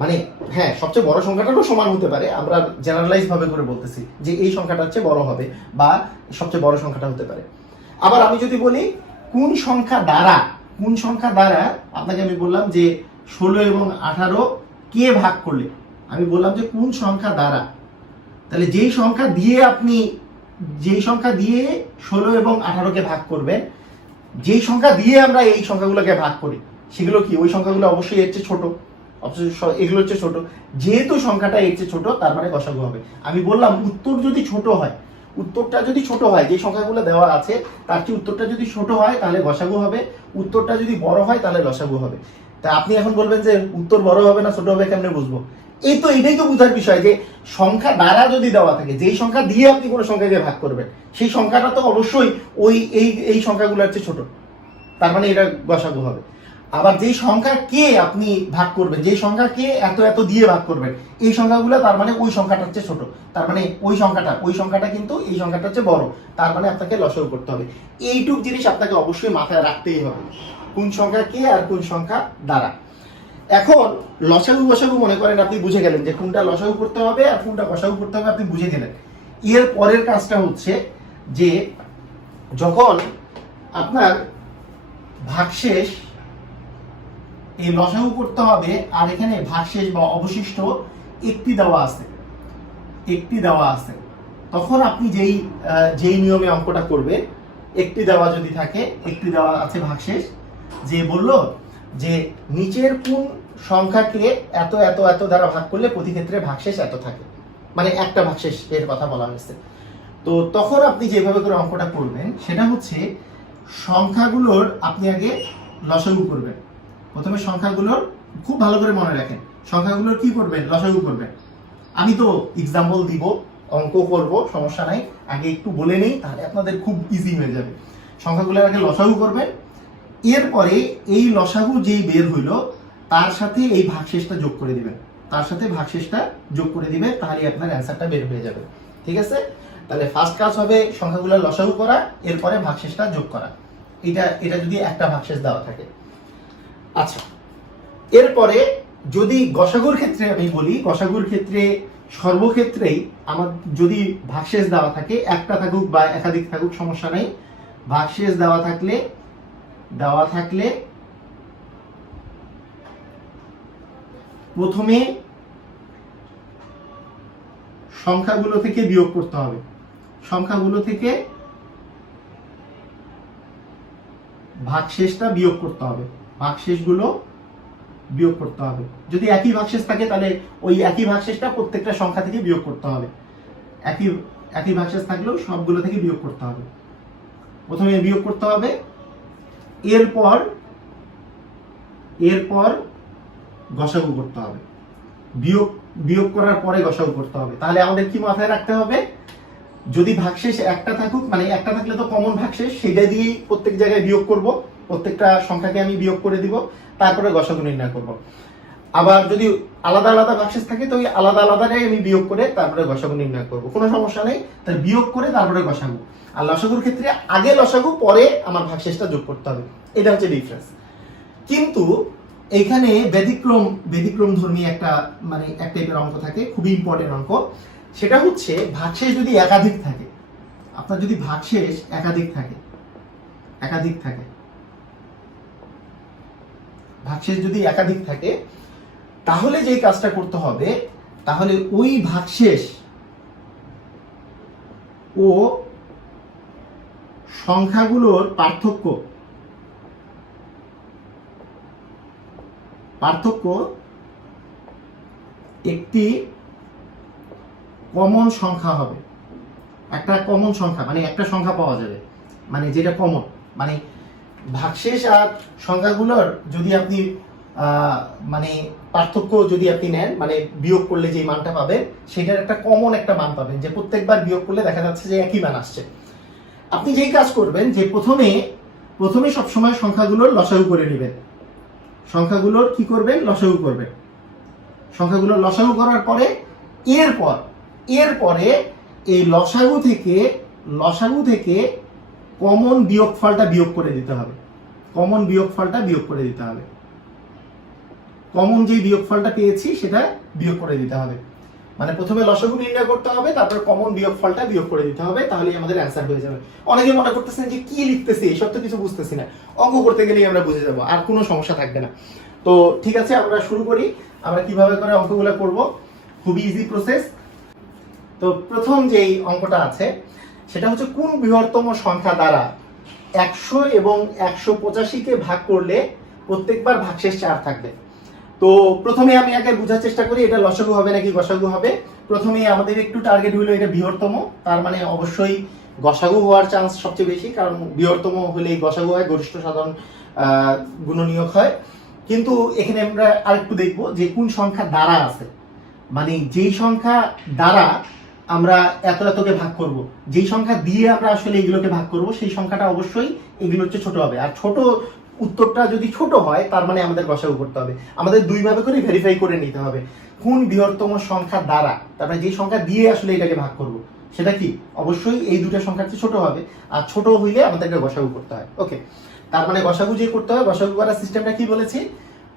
মানে হ্যাঁ, সবচেয়ে বড় সংখ্যাটাও সমান হতে পারে, আমরা জেনারেলাইজ ভাবে করে বলতেছি যে এই সংখ্যাটা হচ্ছে বড় হবে বা সবচেয়ে বড় সংখ্যাটা হতে পারে। আবার আমি যদি বলি কোন সংখ্যা দ্বারা আপনাকে আমি বললাম যে 16 এবং 18 কে ভাগ করলে, আমি বললাম যে কোন সংখ্যা দ্বারা, তাহলে যেই সংখ্যা দিয়ে 16 এবং 18কে ভাগ করবেন, যেই সংখ্যা দিয়ে আমরা এই সংখ্যাগুলোকে ভাগ করি সেগুলো কি, ওই সংখ্যাগুলো অবশ্যই এর চেয়ে ছোট, এগুলো হচ্ছে ছোট। যেহেতু সংখ্যাটা এর চেয়ে ছোট তার মানে গসাগু হবে। আমি বললাম উত্তরটা যদি ছোট হয়, যে সংখ্যাগুলো দেওয়া আছে তার চেয়ে উত্তরটা যদি ছোট হয় তাহলে গসাগু হবে, উত্তরটা যদি বড় হয় তাহলে লসাগু হবে। তা আপনি এখন বলবেন যে উত্তর বড় হবে না ছোট হবে কেমনে বুঝবো? এটাই তো বোঝার বিষয় যে সংখ্যা দ্বারা যদি দেওয়া থাকে, যেই সংখ্যা দিয়ে আপনি কোনো সংখ্যাকে ভাগ করবেন সেই সংখ্যাটা তো অবশ্যই এই সংখ্যাগুলোর চেয়ে ছোট, তার মানে এটা গসাগু হবে। আবার যেই সংখ্যা কে আপনি ভাগ করবেন, যেই সংখ্যাকে এত দিয়ে ভাগ করবেন, এই সংখ্যাগুলো তার মানে ওই সংখ্যাটার চেয়ে ছোট, তার মানে ওই সংখ্যাটা কিন্তু এই সংখ্যাটার চেয়ে বড়, তার মানে আপনাকে লসাগু করতে হবে। এইটুক জিনিস আপনাকে অবশ্যই মাথায় রাখতেই হবে, কোন সংখ্যা কে আর কোন সংখ্যা দ্বারা। এখন লসাগু গসাগু মনে করেন আপনি বুঝে গেলেন যে কোনটা লসাগু করতে হবে আর কোনটা গসাগু করতে হবে, আপনি বুঝে গেলেন। এর পরের কাজটা হচ্ছে যে যখন আপনার ভাগশেষ, এই লসাগু করতে হবে আর এখানে ভাগশেষ বা অবশিষ্ট একটি দেওয়া আছে, তখন আপনি যেই নিয়মে অঙ্কটা করবে একটি দেওয়া যদি থাকে, একটি দেওয়া আছে ভাগশেষ, যে বলল যে নিচের কোন সংখ্যাকে এত এত এত দ্বারা ভাগ করলে প্রতি ক্ষেত্রে ভাগশেষ এত থাকে, মানে একটা ভাগশেষ এর কথা বলা হয়েছে। তো তখন আপনি যেভাবে করে অঙ্কটা করবেন সেটা হচ্ছে সংখ্যাগুলোর আপনি আগে লসাগু করবেন। প্রথমে সংখ্যাগুলোর খুব ভালো করে মনে রাখেন, সংখ্যাগুলোর কি করবেন, লসাগু করবেন। আমি তো এক্সাম্পল দিব, অঙ্ক করব, সমস্যা নাই, আগে একটু বলে নেই তাহলে আপনাদের খুব ইজি হয়ে যাবে। সংখ্যাগুলোর আগে লসাগু করবেন, এরপরে এই লসাগু যেই বের হইলো তার সাথে এই ভাগশেষটা যোগ করে দিবেন, তার সাথে ভাগশেষটা যোগ করে দিবেন, তাহলে আপনার অ্যান্সারটা বের হয়ে যাবে। ঠিক আছে, তাহলে ফার্স্ট কাজ হবে সংখ্যাগুলো লসাগু করা, এরপরে ভাগশেষটা যোগ করা। এটা যদি একটা ভাগশেষ দেওয়া থাকে। আচ্ছা, এরপরে যদি গসাগুর ক্ষেত্রে আমি বলি, গসাগুর ক্ষেত্রে সর্বক্ষেত্রেই আমার যদি ভাগশেষ দেওয়া থাকে, একটা থাকুক বা একাধিক থাকুক সমস্যা নাই, ভাগশেষ দেওয়া থাকলে প্রথমে সংখ্যাগুলো থেকে বিয়োগ করতে হবে, সংখ্যাগুলো থেকে ভাগশেষটা বিয়োগ করতে হবে, ভাগশেষগুলো বিয়োগ করতে হবে। যদি একই ভাগশেষ থাকে তাহলে ওই একই ভাগশেষটা প্রত্যেকটা সংখ্যা থেকে বিয়োগ করতে হবে, একই ভাগশেষ থাকলেও সবগুলো থেকে বিয়োগ করতে হবে। প্রথমে বিয়োগ করতে হবে, এরপর গসাগু করতে হবে, বিয়োগ করার পরে গসাগু করতে হবে। তাহলে আমাদের কি মাথায় রাখতে হবে, যদি ভাগশেষ একটা থাকুক, মানে একটা থাকলে তো কমন ভাগশেষ, সেটা দিয়েই প্রত্যেক জায়গায় বিয়োগ করব, প্রত্যেকটা সংখ্যাকে আমি বিয়োগ করে দিব, তারপরে গসাগু নির্ণয় করব। আবার যদি আলাদা আলাদা ভাগশেষ থাকে তো ওই আলাদা আলাদাটাই আমি বিয়োগ করে তারপরে গসাগু নির্ণয় করব, কোনো সমস্যা নেই। তাই বিয়োগ করে তারপরে গসাগু। আর লসাগুর ক্ষেত্রে আগে লসাগু পরে আমার ভাগশেষটা যোগ করতে হবে, এটা হচ্ছে ডিফারেন্স। কিন্তু এইখানে ব্যতিক্রম ধর্মী একটা মানে এক টাইপের অঙ্ক থাকে, খুবই ইম্পর্টেন্ট অঙ্ক। সেটা হচ্ছে ভাগশেষ যদি একাধিক থাকে, আপনার যদি ভাগশেষ একাধিক থাকে, ভাগশেষ যদি একাধিক থাকে, তাহলে যে কাজটা করতে হবে, তাহলে ওই ভাগশেষ ও সংখ্যাগুলোর পার্থক্য একটি কমন সংখ্যা হবে, একটা কমন সংখ্যা, মানে একটা সংখ্যা পাওয়া যাবে, মানে যেটা কমন, মানে ভাগশেষ আর সংখ্যাগুলোর যদি আপনি মানে পার্থক্য যদি আপনি নেন, মানে বিয়োগ করলে যে মানটা পাবেন সেটার একটা কমন একটা মান পাবেন, যে প্রত্যেকবার বিয়োগ করলে দেখা যাচ্ছে যে একই মান আসছে। আপনি যেই কাজ করবেন যে প্রথমে সবসময় সংখ্যাগুলোর লসাগু করে নেবেন, সংখ্যাগুলোর কি করবেন, লসাগু করবেন। সংখ্যাগুলোর লসাগু করার পরে এরপরে এই লসাগু থেকে কমন বিয়োগফলটা বিয়োগ করে দিতে হবে, কমন যে বিয়োগফলটা পেয়েছি সেটা বিয়োগ করে দিতে হবে। মানে প্রথমে লসাগু নির্ণয় করতে হবে, তারপর কমন বিয়োগফলটা বিয়োগ করে দিতে হবে, তাহলেই আমাদের অ্যান্সার হয়ে যাবে। অনেকে মনে করতেছেন যে কি লিখতেছি, এইসব তো কিছু বুঝতেছি না, অঙ্ক করতে গেলেই আমরা বুঝে যাবো, আর কোনো সমস্যা থাকবে না। তো ঠিক আছে, আমরা শুরু করি। আমরা কিভাবে করে অঙ্কগুলো করব, খুবই ইজি প্রসেস। তো প্রথম যেই অঙ্কটা আছে সেটা হচ্ছে কোন বৃহত্তম সংখ্যা দ্বারা 100 এবং 185-কে ভাগ করলে প্রত্যেকবার ভাগশেষ 4 থাকবে। তো প্রথমে আমি আগে বোঝার চেষ্টা করি এটা লসাগু হবে নাকি গসাগু হবে। প্রথমে আমাদের একটু টার্গেট হলো এটা বৃহত্তম, তার মানে অবশ্যই গসাগু হওয়ার চান্স সবচেয়ে বেশি, কারণ বৃহত্তম হলেই গসাগু হয়, গরিষ্ঠ সাধারণ গুণনীয়ক হয়। কিন্তু এখানে আমরা আরেকটু দেখবো যে কোন সংখ্যা দ্বারা আছে, মানে যেই সংখ্যা দ্বারা আমরা এতকে ভাগ করব, যেই সংখ্যা দিয়ে আমরা আসলে এগুলোকে ভাগ করব সেই সংখ্যাটা অবশ্যই এগুলোর চেয়ে ছোট হবে। আর ছোট উত্তরটা যদি ছোট হয় তার মানে আমাদের গসাগু করতে হবে। আমাদের দুইভাবে করে ভেরিফাই করে নিতে হবে কোন বৃহত্তম সংখ্যা দ্বারা, তারপরে যেই সংখ্যা দিয়ে আসলে এটাকে ভাগ করব সেটা কি, অবশ্যই এই দুটো সংখ্যার চেয়ে ছোট হবে, আর ছোট হইলে আমাদেরকে গসাগু করতে হয়। ওকে, তার মানে গসাগু যে করতে হবে, গসাগু করার সিস্টেমটা কি বলেছি,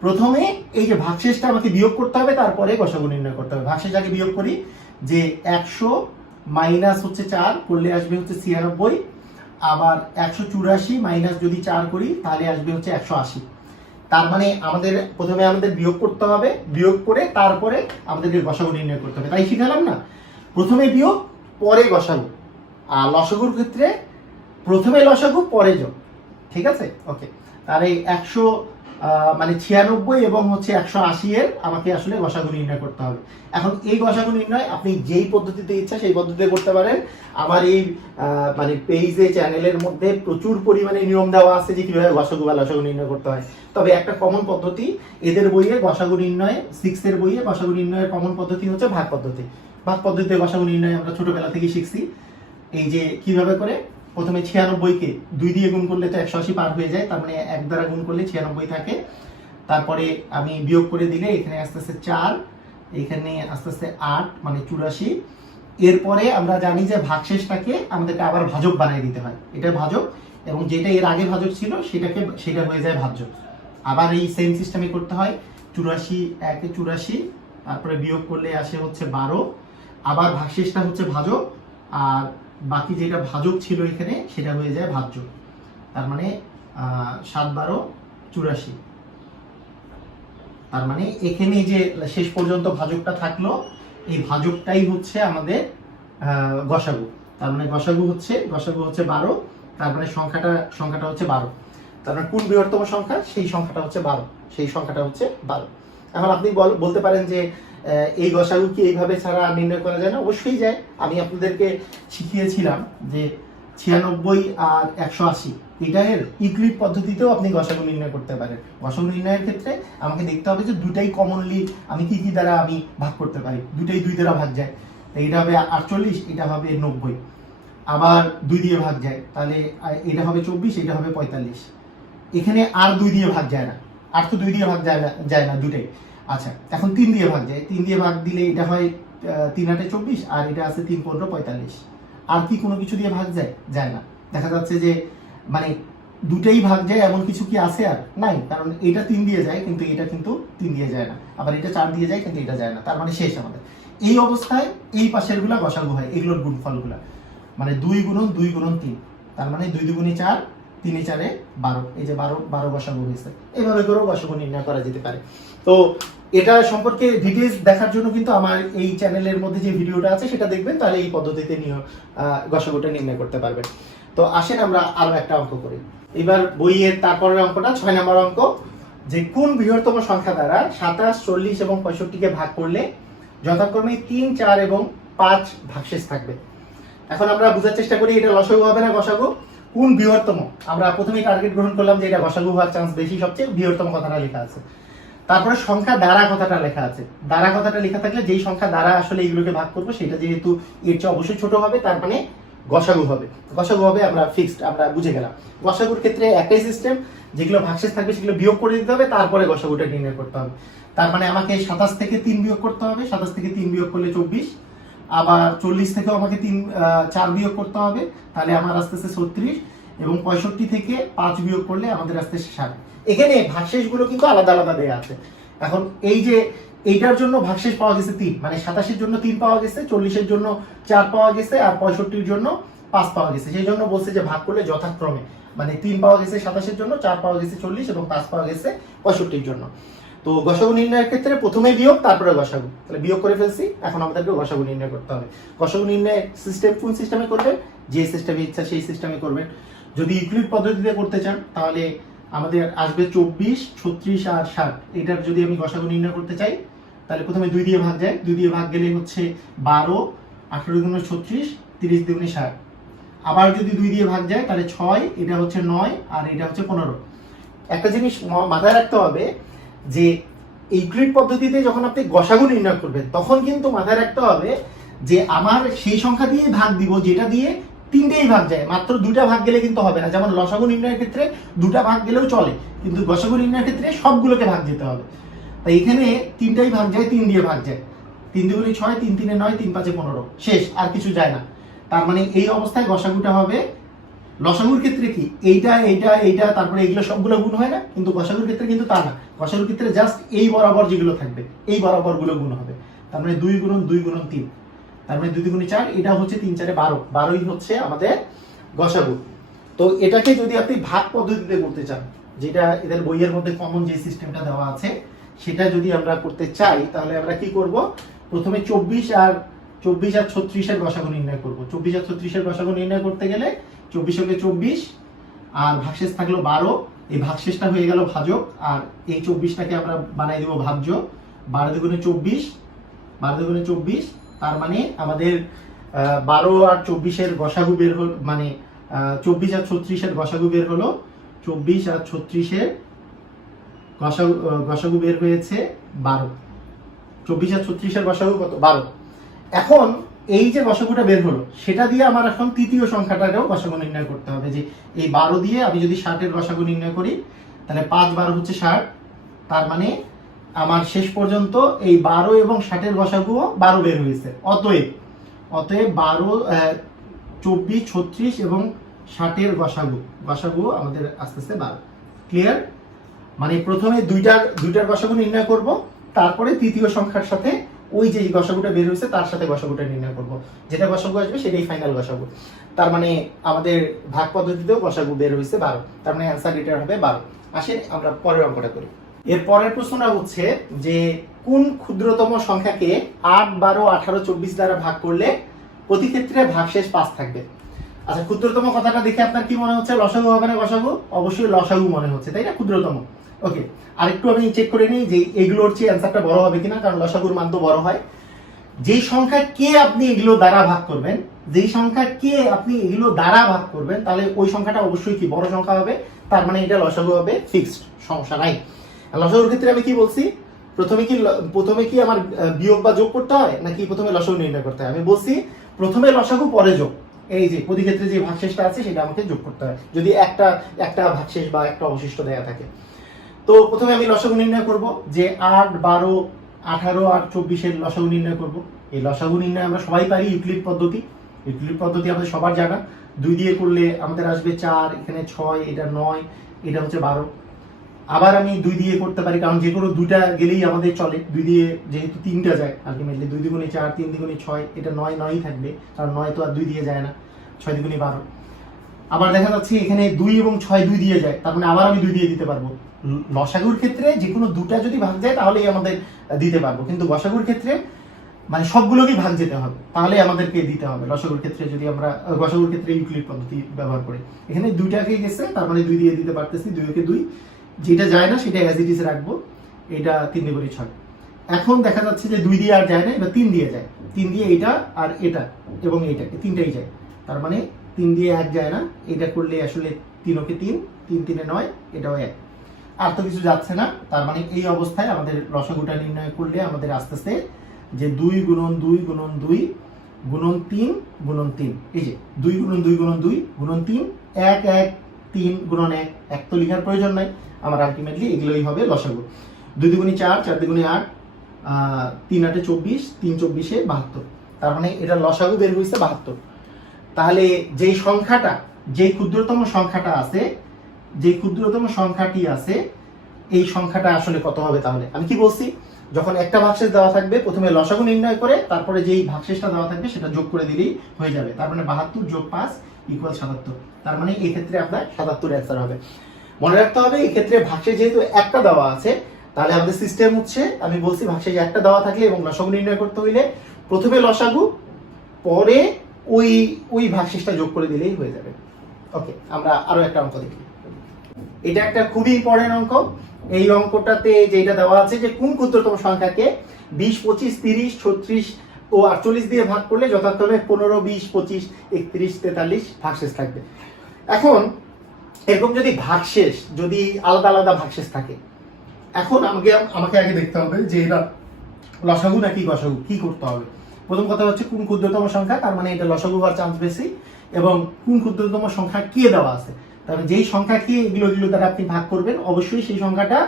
প্রথমে এই যে ভাগশেষটা আমাকে বিয়োগ করতে হবে, তারপরে গসাগু নির্ণয় করতে হবে। ভাগশেষ আগে বিয়োগ করি, যে 100 মাইনাস হচ্ছে 4 করলে আসবে হচ্ছে 96, আবার 184 মাইনাস যদি 4 করি তাহলে আসবে হচ্ছে 180। তার মানে প্রথমে আমাদের বিয়োগ করতে হবে, বিয়োগ করে তারপরে আমাদেরকে গসাগু নির্ণয় করতে হবে। তাই শিখালাম না, প্রথমে বিয়োগ পরে গসাগু। আর লসাগুর ক্ষেত্রে প্রথমে লসাগু পরে যোগ, ঠিক আছে? ওকে, তাহলে 96 এবং হচ্ছে 180 এর আমাকে আসলে গসাগু নির্ণয় করতে হবে। এখন এই গসাগু নির্ণয় আপনি যেই পদ্ধতিতে ইচ্ছা সেই পদ্ধতিতে করতে পারেন। আমার এই পেজে চ্যানেলের মধ্যে প্রচুর পরিমাণে নিয়ম দেওয়া আছে যে কিভাবে গসাগু বা লসাগু নির্ণয় করতে হয়। তবে একটা কমন পদ্ধতি এদের বইয়ে গসাগু নির্ণয়, 6 এর বইয়ে গসাগু নির্ণয়ের কমন পদ্ধতি হচ্ছে ভাগ পদ্ধতি। ভাগ পদ্ধতিতে গসাগু নির্ণয় আমরা ছোটবেলা থেকে শিখছি। এই যে কিভাবে করে, প্রথমে 96 কে 2 দিয়ে গুণ করলে তো 180 পার হয়ে যায়, তার মানে 1 দ্বারা গুণ করলে 96 থাকে। তারপরে আমি বিয়োগ করে দিলে এখানে আস্তে আস্তে 4, এখানে আস্তে আস্তে 8 মানে 84। এরপরে আমরা জানি যে ভাগশেষটাকে আমাদেরকে আবার ভাজক বানিয়ে দিতে হয়, এটা ভাজক, এবং যেটা এর আগে ভাজক ছিল সেটা হয়ে যায় ভাজ্য। আবার এই সেম সিস্টেমে করতে হয়, 84 1 84, তারপরে বিয়োগ করলে আসে হচ্ছে 12, আবার ভাগশেষটা হচ্ছে ভাজক, আর বাকি যেটা ভাজক ছিল এখানে সেটা হয়ে যায় ভাজ্য। তার মানে 7 12 84। তার মানে এখানে যে শেষ পর্যন্ত ভাজকটা থাকলো, এই ভাজকটাই হচ্ছে আমাদের গসাগু। তার মানে গসাগু হচ্ছে 12, তার মানে সংখ্যাটা হচ্ছে 12। তার মানে কোন বৃহত্তম সংখ্যা, সেই সংখ্যাটা হচ্ছে 12। এখন আপনি বলতে পারেন যে এই গসাগু কি এইভাবে ছাড়া নির্ণয় করা যায় না? অবশ্যই যায়। আমি আপনাদেরকে শিখিয়েছিলাম যে 96 আর 180 এটার ইউক্লিড পদ্ধতিতেও আপনি গসাগু নির্ণয় করতে পারেন। গসাগু নির্ণয়ের ক্ষেত্রে আমাকে দেখতে হবে যে দুটাই কমনলি আমি কি দ্বারা আমি ভাগ করতে পারি। দুটাই 2 দ্বারা ভাগ যায়, এটা হবে 48, এটা হবে 90। আবার 2 দিয়ে ভাগ যায়, তাহলে এটা হবে 24, এটা হবে 45। এখানে আর 2 দিয়ে ভাগ যায় না, আর তো 2 দিয়ে ভাগ যায় না দুটাই। আচ্ছা, এখন 3 দিয়ে ভাগ যায়, 3 দিয়ে ভাগ দিলে এটা হয় 3 8 24, আর এটা আছে 3 15 45। আর কি কোনো কিছু দিয়ে ভাগ যায় না। দেখা যাচ্ছে যে মানে দুটাই ভাগ যায় এমন কিছু কি আছে? আর নাই, কারণ এটা 3 দিয়ে যায় কিন্তু এটা কিন্তু 3 দিয়ে যায় না, আবার এটা 4 দিয়ে যায় কিন্তু এটা যায় না। তার মানে শেষ আমাদের এই অবস্থায় এই পাশের গুলা গসাগু হয়, এগুলোর গুণফলগুলা মানে 2 গুণন 2 গুণন 3, তার মানে 2 2 4, 3 4 12। এই যে 12 গসাগু হয়েছে। এইভাবে করেও গসাগু নির্ণয় করা যেতে পারে। তো এটা সম্পর্কে ডিটেইলস দেখার জন্য কিন্তু আমার এই চ্যানেলের মধ্যে যে ভিডিওটা আছে সেটা দেখবেন, তাহলে এই পদ্ধতিতে গসাগুটা নির্ণয় করতে পারবেন। তো আসেন আমরা আরো একটা অঙ্ক করি। এবার বইয়ের তারপরের অঙ্কটা 6 নম্বর অঙ্ক, যে কোন বৃহত্তম সংখ্যা দ্বারা 27 40 এবং 65-কে ভাগ করলে যথাক্রমে 3 4 এবং 5 ভাগশেষ থাকবে। এখন আমরা বোঝার চেষ্টা করি এটা লসাগু হবে না গসাগু। কোন বৃহত্তম, আমরা প্রথমেই টার্গেট গ্রহণ করলাম যে এটা গসাগু হওয়ার চান্স বেশি, সবচেয়ে বৃহত্তম কথাটা লেখা আছে। তারপরে সংখ্যা দ্বারা কথাটা লেখা আছে। দ্বারা কথাটা লেখা থাকলে যেই সংখ্যা দ্বারা আসলে এইগুলোকে ভাগ করবো সেটা যেহেতু এর চেয়ে অবশ্যই ছোট হবে, তার মানে গসাগু হবে। আমরা ফিক্সড, আমরা বুঝে গেলাম। গসাগুর ক্ষেত্রে একটাই সিস্টেম, যেগুলো ভাগশেষ থাকবে সেগুলো বিয়োগ করে দিতে হবে, তারপরে গসাগুটা নির্ণয় করতে হবে। তার মানে আমাকে 27 থেকে 3 বিয়োগ করতে হবে, 27 থেকে 3 বিয়োগ করলে 24। আবার 40 থেকেও আমাকে 4 বিয়োগ করতে হবে, তাহলে আমার আসতেছে 36। এবং 65 থেকে 5 বিয়োগ করলে আমাদের আসতেছে 60। এখানে ভাগশেষগুলো কিন্তু আলাদা আলাদা দেয়া আছে। এখন এই যে এইটার জন্য ভাগশেষ পাওয়া গেছে 3, মানে 27-এর জন্য 3 পাওয়া গেছে, 40-এর জন্য 4 পাওয়া গেছে, আর 65-র জন্য 5 পাওয়া গেছে। সেই জন্য বলছে যে ভাগ করলে যথাক্রমে, মানে 3 পাওয়া গেছে 27-এর জন্য, 4 পাওয়া গেছে 40 এবং 5 পাওয়া গেছে 65-র জন্য। তো গসাগু নির্ণয়ের ক্ষেত্রে প্রথমে বিয়োগ, তারপরে গসাগু। তাহলে বিয়োগ করে ফেলছি, এখন আমাদেরকে গসাগু নির্ণয় করতে হবে। গসাগু নির্ণয় সিস্টেম কোন সিস্টেমে করবেন? যে সিস্টেমে ইচ্ছা সেই সিস্টেমে করবেন। যদি ইউক্লিড পদ্ধতিতে করতে চান তাহলে আমাদের আসবে 24 36 আর 60। এটার যদি আমি গসাগু নির্ণয় করতে চাই তাহলে প্রথমে 2 দিয়ে ভাগ যায়, 2 দিয়ে ভাগ গেলে হচ্ছে 12, 18 গুণ 36, 30 দুগুণে 60। আবার যদি 2 দিয়ে ভাগ যায় তাহলে 6, এটা হচ্ছে 9, আর এটা হচ্ছে 15। একটা জিনিস মাথায় রাখতে হবে যে ইউক্লিড পদ্ধতিতে যখন আপনি গসাগু নির্ণয় করবেন তখন কিন্তু মাথায় রাখতে হবে যে আমার সেই সংখ্যা দিয়ে ভাগ দিব যেটা দিয়ে 3টেই ভাগ যায়। মাত্র 2টা ভাগ গেলে কিন্তু হবে না। যেমন লসাগু নির্ণয়ের ক্ষেত্রে 2টা ভাগ গেলেও চলে, কিন্তু গসাগু নির্ণয়ের ক্ষেত্রে সবগুলোকে ভাগ যেতে হবে। তাই এখানে 3টাই ভাগ যায়, 3 দিয়ে ভাগ যায়। 3 দুগুণে 6, 3 3 9, 3 5 15, শেষ, আর কিছু যায় না। তার মানে এই অবস্থায় গসাগুটা হবে। লসাগুর ক্ষেত্রে কি এইটা এইটা এইটা তারপরে এগুলো সবগুলো গুণ হয় না, কিন্তু গসাগুর ক্ষেত্রে কিন্তু তা না। গসাগুর ক্ষেত্রে জাস্ট এই বরাবর যেগুলো থাকবে এই বরাবর গুলো গুণ হবে। তার মানে 2 গুণন 2 গুণন 3, তার মানে 2 দুগুণে 4, এটা হচ্ছে 3 4 12, 12ই হচ্ছে আমাদের গসাগু। তো এটাকে যদি আপনি ভাগ পদ্ধতিতে করতে চান, যেটা এদের বইয়ের মধ্যে কমন যে সিস্টেমটা দেওয়া আছে সেটা যদি আমরা করতে চাই তাহলে আমরা কি করব? প্রথমে 24 আর 24 আর 36 এর গসাগু নির্ণয় করব। 24 আর 36 এর গসাগু নির্ণয় করতে গেলে 24 কে 24 আর ভাগশেষ থাকলো 12, এই ভাগশেষটা হয়ে গেল ভাজক, আর এই 24টাকে আমরা বানাই দেব ভাজ্য। 12 দুগুণে 24, 12 দুগুণে 24, তার মানে আমাদের 12 আর 24 এর গসাগু বের হল, মানে 24 আর 36 এর গসাগু বের হলো। 24 আর 36 এর গসাগু বের হয়েছে 12। 24 আর 36 এর গসাগু কত? 12। এখন এই যে গসাগুটা বের হলো সেটা দিয়ে আমার এখন তৃতীয় সংখ্যাটাকেও গসাগু নির্ণয় করতে হবে। যে এই 12 দিয়ে আমি যদি 60 এর গসাগু নির্ণয় করি, তাহলে 5 12 হচ্ছে 60, তার মানে আমার শেষ পর্যন্ত এই 12 এবং 60 এর গসাগুও 12 বের হয়েছে। অতএব 12, 24, 36 এবং 60 এর গসাগু আমাদের আস্তে আস্তে 12। ক্লিয়ার? মানে প্রথমে দুইটার গসাগু নির্ণয় করব, তারপরে তৃতীয় সংখ্যার সাথে ওই যে গসাগুটা বের হয়েছে তার সাথে গসাগুটা নির্ণয় করব। যেটা গসাগু আসবে সেটাই ফাইনাল গসাগু। তার মানে আমাদের ভাগ পদ্ধতিতেও গসাগু বের হয়েছে 12, তার মানে অ্যান্সার এটার হবে 12। আসেন আমরা পরের অঙ্কটা করি। এর পরের প্রশ্নটা হচ্ছে যে কোন ক্ষুদ্রতম সংখ্যাকে 8, 12, 18, 24 দ্বারা ভাগ করলে প্রতি ক্ষেত্রে ভাগশেষ 5 থাকবে। আচ্ছা, ক্ষুদ্রতম কথাটা দেখে আপনার কি মনে হচ্ছে? লসাগু হবে না গসাগু? অবশ্যই লসাগু মনে হচ্ছে, তাই না? ক্ষুদ্রতম। ওকে, আরেকটু আমি চেক করে নিই যে এগুলোর চেয়ে অ্যান্সারটা বড় হবে কিনা, কারণ লসাগুর মান তো বড় হয়। যেই সংখ্যাকে আপনি এগুলো দ্বারা ভাগ করবেন, তাহলে ওই সংখ্যাটা অবশ্যই কি বড় সংখ্যা হবে, তার মানে এটা লসাগু হবে, ফিক্সড, সমস্যা নাই। লসাগুর ক্ষেত্রে আমি কি বলছি? প্রথমে কি আমার বিয়োগ বা যোগ করতে হয়, নাকি প্রথমে লসাগু নির্ণয় করতে হয়? আমি বলছি প্রথমে লসাগু পরে যোগ। এই যে প্রতি ক্ষেত্রে যে ভাগশেষটা আছে সেটা আমাকে যোগ করতে হয়, যদি একটা ভাগশেষ বা একটা অবশিষ্ট দেয়া থাকে। তো প্রথমে আমি লসাগু নির্ণয় করব, যে 8, 12, 18 আর 24 এর লসাগু নির্ণয় করব। এই লসাগু নির্ণয় আমরা সবাই পারি, ইউক্লিড পদ্ধতি আমাদের সবার জানা। 2 দিয়ে করলে আমাদের আসবে 4, এখানে 6, এটা 9, এটা হচ্ছে 12। আবার আমি 2 দিয়ে করতে পারি, কারণ যে কোনো দুইটা গেলেই আমাদের চলে। 2 দিয়ে যেহেতু 3টা যায় আলটিমেটলি, 2 দুগুণে 4, 3 দুগুণে 6, এটা 9ই থাকবে, কারণ 9 তো আর 2 দিয়ে যায় না। 6 দুগুণে 12। আবার দেখা যাচ্ছে এখানে 2 এবং 6 2 দিয়ে যায়, তার মানে আবার আমি 2 দিয়ে দিতে পারবো। লসাগুর ক্ষেত্রে যে কোনো দুটা যদি ভাগ যায় তাহলেই আমাদের দিতে পারবো, কিন্তু গসাগুর ক্ষেত্রে মানে সবগুলোকেই ভাগ যেতে হবে, তাহলে আমাদেরকে দিতে হবে। লসাগুর ক্ষেত্রে যদি আমরা গসাগুর ক্ষেত্রে ইউক্লিড পদ্ধতি ব্যবহার করি, এখানে 2টাকে গেছে, তার মানে 2 দিয়ে দিতে পারতেছি। 2 কে 2, যেটা যায় না সেটা অ্যাজ ইট ইজ রাখবো। এটা 3 দুগুণে 6। এখন দেখা যাচ্ছে যে 2 দিয়ে আর যায় না, এবার 3 দিয়ে যায়। 3 দিয়ে এটা আর এটা এবং এইটা, তিনটাই যায়, তার মানে 3 দিয়ে 1 যায় না। এটা করলে আসলে 3 ওকে 3, 3 3 এ 9, এটাও 1, আর তো কিছু যাচ্ছে না। তার মানে এই অবস্থায় আমাদের লসাগুটা নির্ণয় করলে আমাদের আস্তে আস্তে যে 2 গুণন 2 গুণন 2 গুণন 3 গুণন 3, এই যে 2 গুণন 2 গুণন 2 গুণন 3, 1 1 3 গুণন 1, এক তো লেখার প্রয়োজন নাই। আমার আলটিমেটলি এগুলোই হবে লসাগু। 2 দুগুণে 4, 4 দুগুণে 8, 3 8 24, 3 24 72, তার মানে এটা লসাগু বের হয়েছে 72। তাহলে যেই সংখ্যাটা, যে ক্ষুদ্রতম সংখ্যাটি আছে এই সংখ্যাটা আসলে কত হবে? তাহলে আমি কি বলছি, যখন একটা ভাগশেষ দেওয়া থাকবে প্রথমে লসাগু নির্ণয় করে তারপরে যেই ভাগশেষটা দেওয়া থাকবে সেটা যোগ করে দিলেই হয়ে যাবে। তার মানে 72 যোগ 5 ইকুয়াল 77। তার মানে এই ক্ষেত্রে আপনার 77 অ্যান্সার হবে। মনে রাখতে হবে এই ক্ষেত্রে ভাগশেষ যেহেতু একটা দেওয়া আছে, তাহলে আমাদের সিস্টেম হচ্ছে, আমি বলছি ভাগশেষ একটা দেওয়া থাকলে এবং লসাগু নির্ণয় করতে হইলে প্রথমে লসাগু, পরে ওই ভাগশেষটা যোগ করে দিলেই হয়ে যাবে। ওকে, আমরা আরো একটা অঙ্ক দেখি। এটা একটা খুবই ইম্পর্টেন্ট অঙ্ক। এই অঙ্কটাতে যেটা দেওয়া আছে যে কোন ক্ষুদ্রতম সংখ্যাকে 20, 25, 30, 36 ও 48 দিয়ে ভাগ করলে যথাক্রমে 15, 20, 25, 31, 43 ভাগশেষ থাকবে। এখন এরকম যদি ভাগশেষ, যদি আলাদা আলাদা ভাগশেষ থাকে, এখন আমাকে আগে দেখতে হবে যে এটা লসাগু নাকি গসাগু। কি করতে হবে? প্রথম কথা হচ্ছে কোন ক্ষুদ্রতম সংখ্যা, তার মানে এটা লসাগু হওয়ার চান্স বেশি, এবং কোন ক্ষুদ্রতম সংখ্যা কে দেওয়া আছে। তবে যেই সংখ্যাকে এগুলো দ্বারা আপনি ভাগ করবেন অবশ্যই সেই সংখ্যাটা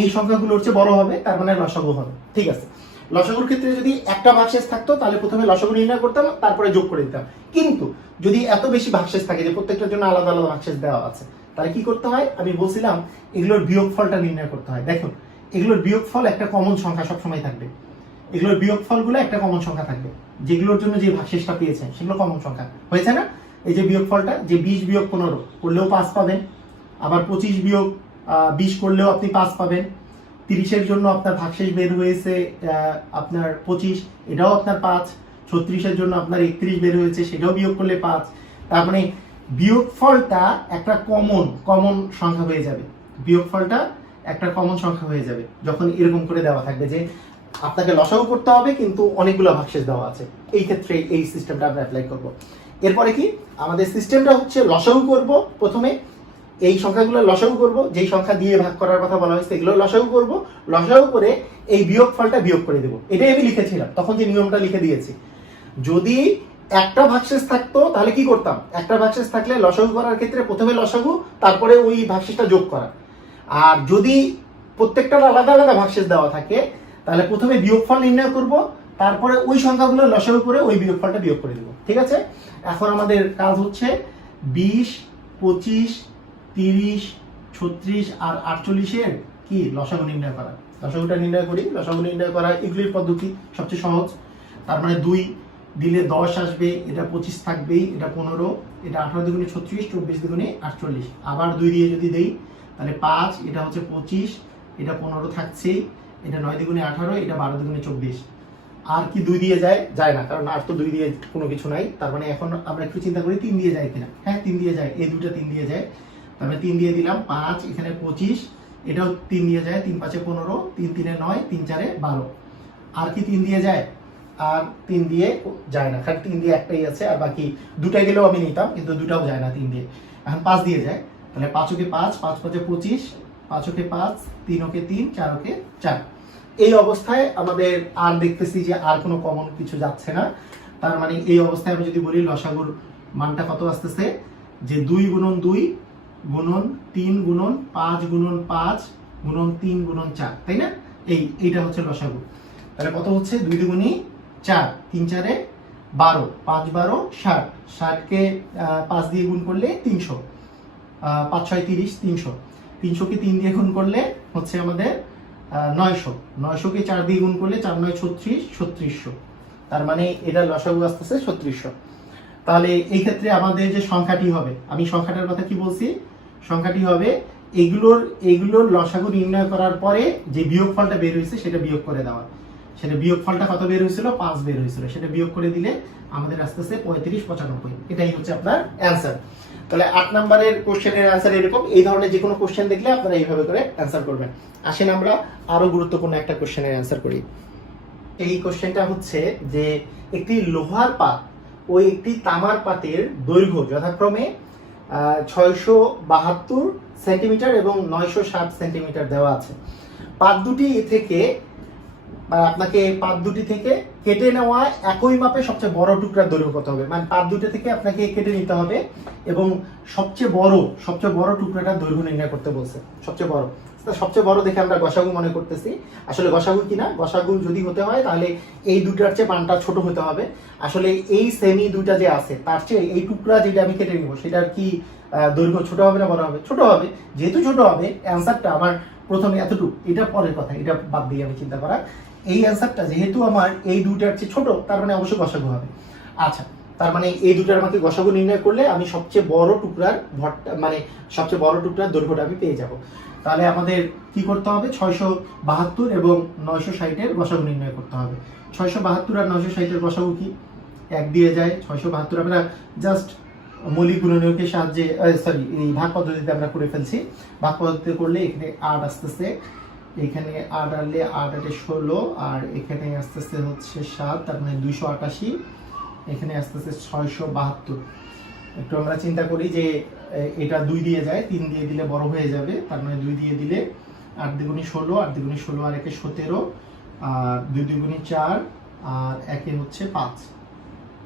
এই সংখ্যাগুলোর চেয়ে বড় হবে, তার মানে লসাগু হবে। ঠিক আছে, লসাগুর ক্ষেত্রে যদি একটা ভাগশেষ থাকতো তাহলে প্রথমে লসাগু নির্ণয় করতাম, তারপরে যোগ করে দিতাম। কিন্তু যদি এত বেশি ভাগশেষ থাকে যে প্রত্যেকটার জন্য আলাদা আলাদা ভাগশেষ দেওয়া আছে, তাহলে কি করতে হয়? আমি বলছিলাম এগুলোর বিয়োগফলটা নির্ণয় করতে হয়। দেখুন, এগুলোর বিয়োগফল একটা কমন সংখ্যা সবসময় থাকবে। এগুলোর বিয়োগফলগুলো একটা কমন সংখ্যা থাকবে, যেগুলোর জন্য যে ভাগশেষটা পেয়েছেন সেগুলো কমন সংখ্যা হয়েছে না। এই যে বিয়োগফলটা, যে 20 বিয়োগ 15 করলেও 5 পাবেন, আবার 25 বিয়োগ 20 করলেও আপনি 5 পাবেন। 30 এর জন্য আপনার ভাগশেষ বের হয়েছে আপনার 25, এটাও আপনার 5। 36-এর জন্য আপনার 31 বের হয়েছে, সেটাও বিয়োগ করলে 5। তার মানে বিয়োগফলটা একটা কমন সংখ্যা হয়ে যাবে। বিয়োগফলটা একটা কমন সংখ্যা হয়ে যাবে যখন এরকম করে দেওয়া থাকবে যে আপনাকে লসাগু করতে হবে কিন্তু অনেকগুলো ভাগশেষ দেওয়া আছে। এই ক্ষেত্রে এই সিস্টেমটা আমরা অ্যাপ্লাই করব। এরপরে কি আমাদের সিস্টেমটা হচ্ছে লসাগু করব, প্রথমে এই সংখ্যাগুলো লসাগু করব, যেই সংখ্যা দিয়ে ভাগ করার কথা বলা হয়েছে এগুলো লসাগু করব, লসাগু করে এই বিয়োগফলটা বিয়োগ করে দেব। এটাই আমি লিখেছিলাম, তখন যে নিয়মটা লিখে দিয়েছি। যদি একটা ভাগশেষ থাকতো তাহলে কি করতাম, একটা ভাগশেষ থাকলে লসাগু করার ক্ষেত্রে প্রথমে লসাগু, তারপরে ওই ভাগশেষটা যোগ করা। আর যদি প্রত্যেকটার আলাদা আলাদা ভাগশেষ দেওয়া থাকে তাহলে প্রথমে বিয়োগফল নির্ণয় করব, তারপরে ওই সংখ্যাগুলো লসাগু করে ওই বিয়োগফলটা বিয়োগ করে দেব। ঠিক আছে, এখন আমাদের কাজ হচ্ছে 20, 25, 30, 36 আর 48-এর কি লসাগু নির্ণয় করা। লসাগুটা নির্ণয় করি। লসাগু নির্ণয় করা এগুলির পদ্ধতি সবচেয়ে সহজ। তার মানে 2 দিলে 10 আসবে, এটা 25 থাকবেই, এটা 15, এটা 18 দুগুণে 36, 24 দুগুণে 48। আবার 2 দিয়ে যদি দেই তাহলে 5, এটা হচ্ছে 25, এটা 15 থাকছেই, এটা 9 দুগুণে 18, এটা 12 দুগুণে 24। আর কি 2 দিয়ে যায় না, কারণ আর তো 2 দিয়ে কোনো কিছু নাই। তার মানে এখন আমরা একটু চিন্তা করি 3 দিয়ে যায় কিনা। হ্যাঁ, 3 দিয়ে যায়, এই দুটো 3 দিয়ে যায়। তাহলে 3 দিয়ে দিলাম 5, এখানে 25, এটাও 3 দিয়ে যায়, 3 5 15, 3 3 9, 3 4 12। আর কি 3 দিয়ে যায়? আর 3 দিয়ে যায় না, খালি 3 দিয়ে একটাই আছে, আর বাকি দুটা গেলেও আমি নিতাম, কিন্তু দুটাও যায় না 3 দিয়ে। এখন 5 দিয়ে যায়, তাহলে 5 ওকে 5, 5 5 25, 5 ওকে 5, 3 ওকে 3, 4 ওকে 4। এই অবস্থায় আমাদের আর দেখতেছি যে আর কোনো কমন কিছু যাচ্ছে না। তার মানে এই অবস্থায় আমি যদি বলি লসাগুর মানটা কত আসতেছে, যে 2 গুণন 2 গুণন 3 গুণন 5 গুণন 5 গুণন 3 গুণন 4, তাই না? এইটা হচ্ছে লসাগু। তাহলে কত হচ্ছে? 2 দুগুণে 4, 3 4 12, 5 12 60, 60কে 5 দিয়ে গুণ করলে 300, 5 6 30, 300, 300কে 3 দিয়ে গুণ করলে হচ্ছে আমাদের 900, 900কে 4 দিয়ে গুণ করলে 4 9 36, 3600। তার মানে এটা লসাগু আসতেছে 3600। তাহলে এই ক্ষেত্রে আমাদের যে সংখ্যাটি হবে, আমি সংখ্যাটার কথা কি বলছি, সংখ্যাটি হবে এগুলোর লসাগু নির্ণয় করার পরে যে বিয়োগফলটা বের হয়েছে সেটা বিয়োগ করে দেওয়া। সেটা বিয়োগফলটা কত বের হয়েছিল? 5 বের হয়েছিল, সেটা বিয়োগ করে দিলে আমাদের আসতেছে 35 95। এটাই হচ্ছে আপনার অ্যান্সার। তাহলে 8 নম্বরের কোশ্চেনের অ্যান্সার এরকম। এই ধরনের যে কোনো কোশ্চেন দেখলে আপনারা এইভাবে করে অ্যান্সার করবেন। আসেন আমরা আরো গুরুত্বপূর্ণ একটা কোশ্চেনের অ্যান্সার করি। এই কোশ্চেনটা হচ্ছে যে একটি লোহার পাত ও একটি তামার পাতের দৈর্ঘ্য যথাক্রমে 672 সেন্টিমিটার এবং 960 সেন্টিমিটার দেওয়া আছে। পাত দুটি থেকে আপনাকে পাত দুটি থেকে কেটে নেওয়া একই মাপে সবচেয়ে বড় টুকরার দৈর্ঘ্য কত হবে। মানে পাত দুটি থেকে আপনাকে কেটে নিতে হবে এবং সবচেয়ে বড় টুকরাটার দৈর্ঘ্য নির্ণয় করতে বলছে। সবচেয়ে বড় দেখে আমরা গসাগু মনে করতেছি, আসলে গসাগু কিনা। গসাগু যদি হতে হয় তাহলে এই দুটার চেয়ে পানটা ছোট হতে হবে। আসলে এই সেমি দুটা যে আছে তার চেয়ে এই টুকরা যেটা আমি কেটে নিব সেটার কি দৈর্ঘ্য ছোট হবে না বড় হবে? ছোট হবে। যেহেতু ছোট হবে, অ্যান্সারটা আমার প্রথমে এতটুকু, এটা পরের কথা, এটা বাদ দিয়ে আমি চিন্তা করা। এই অ্যান্সারটা যেহেতু আমার এই দুটার চেয়ে ছোট, তার মানে অবশ্যই গসাগু হবে। আচ্ছা, তার মানে এই দুটার আমাকে গসাগু নির্ণয় করলে আমি সবচেয়ে বড় টুকরার দৈর্ঘ্যটা আমি পেয়ে যাব। তাহলে আমাদের কি করতে হবে? 672 এবং 960-এর গসাগু নির্ণয় করতে হবে। 672 আর 960-এর গসাগু কি? 1 দিয়ে যায়। 672 আমরা জাস্ট মৌলিক গুণনীয়কের সাহায্যে এই ভাগ পদ্ধতিতে আমরা করে ফেলছি। ভাগ পদ্ধতিতে করলে এখানে 8 আসতেছে, এখানে 8 আনলে 8 8 16, আর এখানে আসতেছে হচ্ছে 7, তার মানে 288, এখানে আসতেছে 672। একটু আমরা চিন্তা করি যে এটা 2 দিয়ে যায়, 3 দিয়ে দিলে বড় হয়ে যাবে, তার মানে 2 দিয়ে দিলে 8 দুগুণে 16, 8 দুগুণে 16 আর 1 17, আর 2 দুগুণে 4 আর 1 হচ্ছে 5।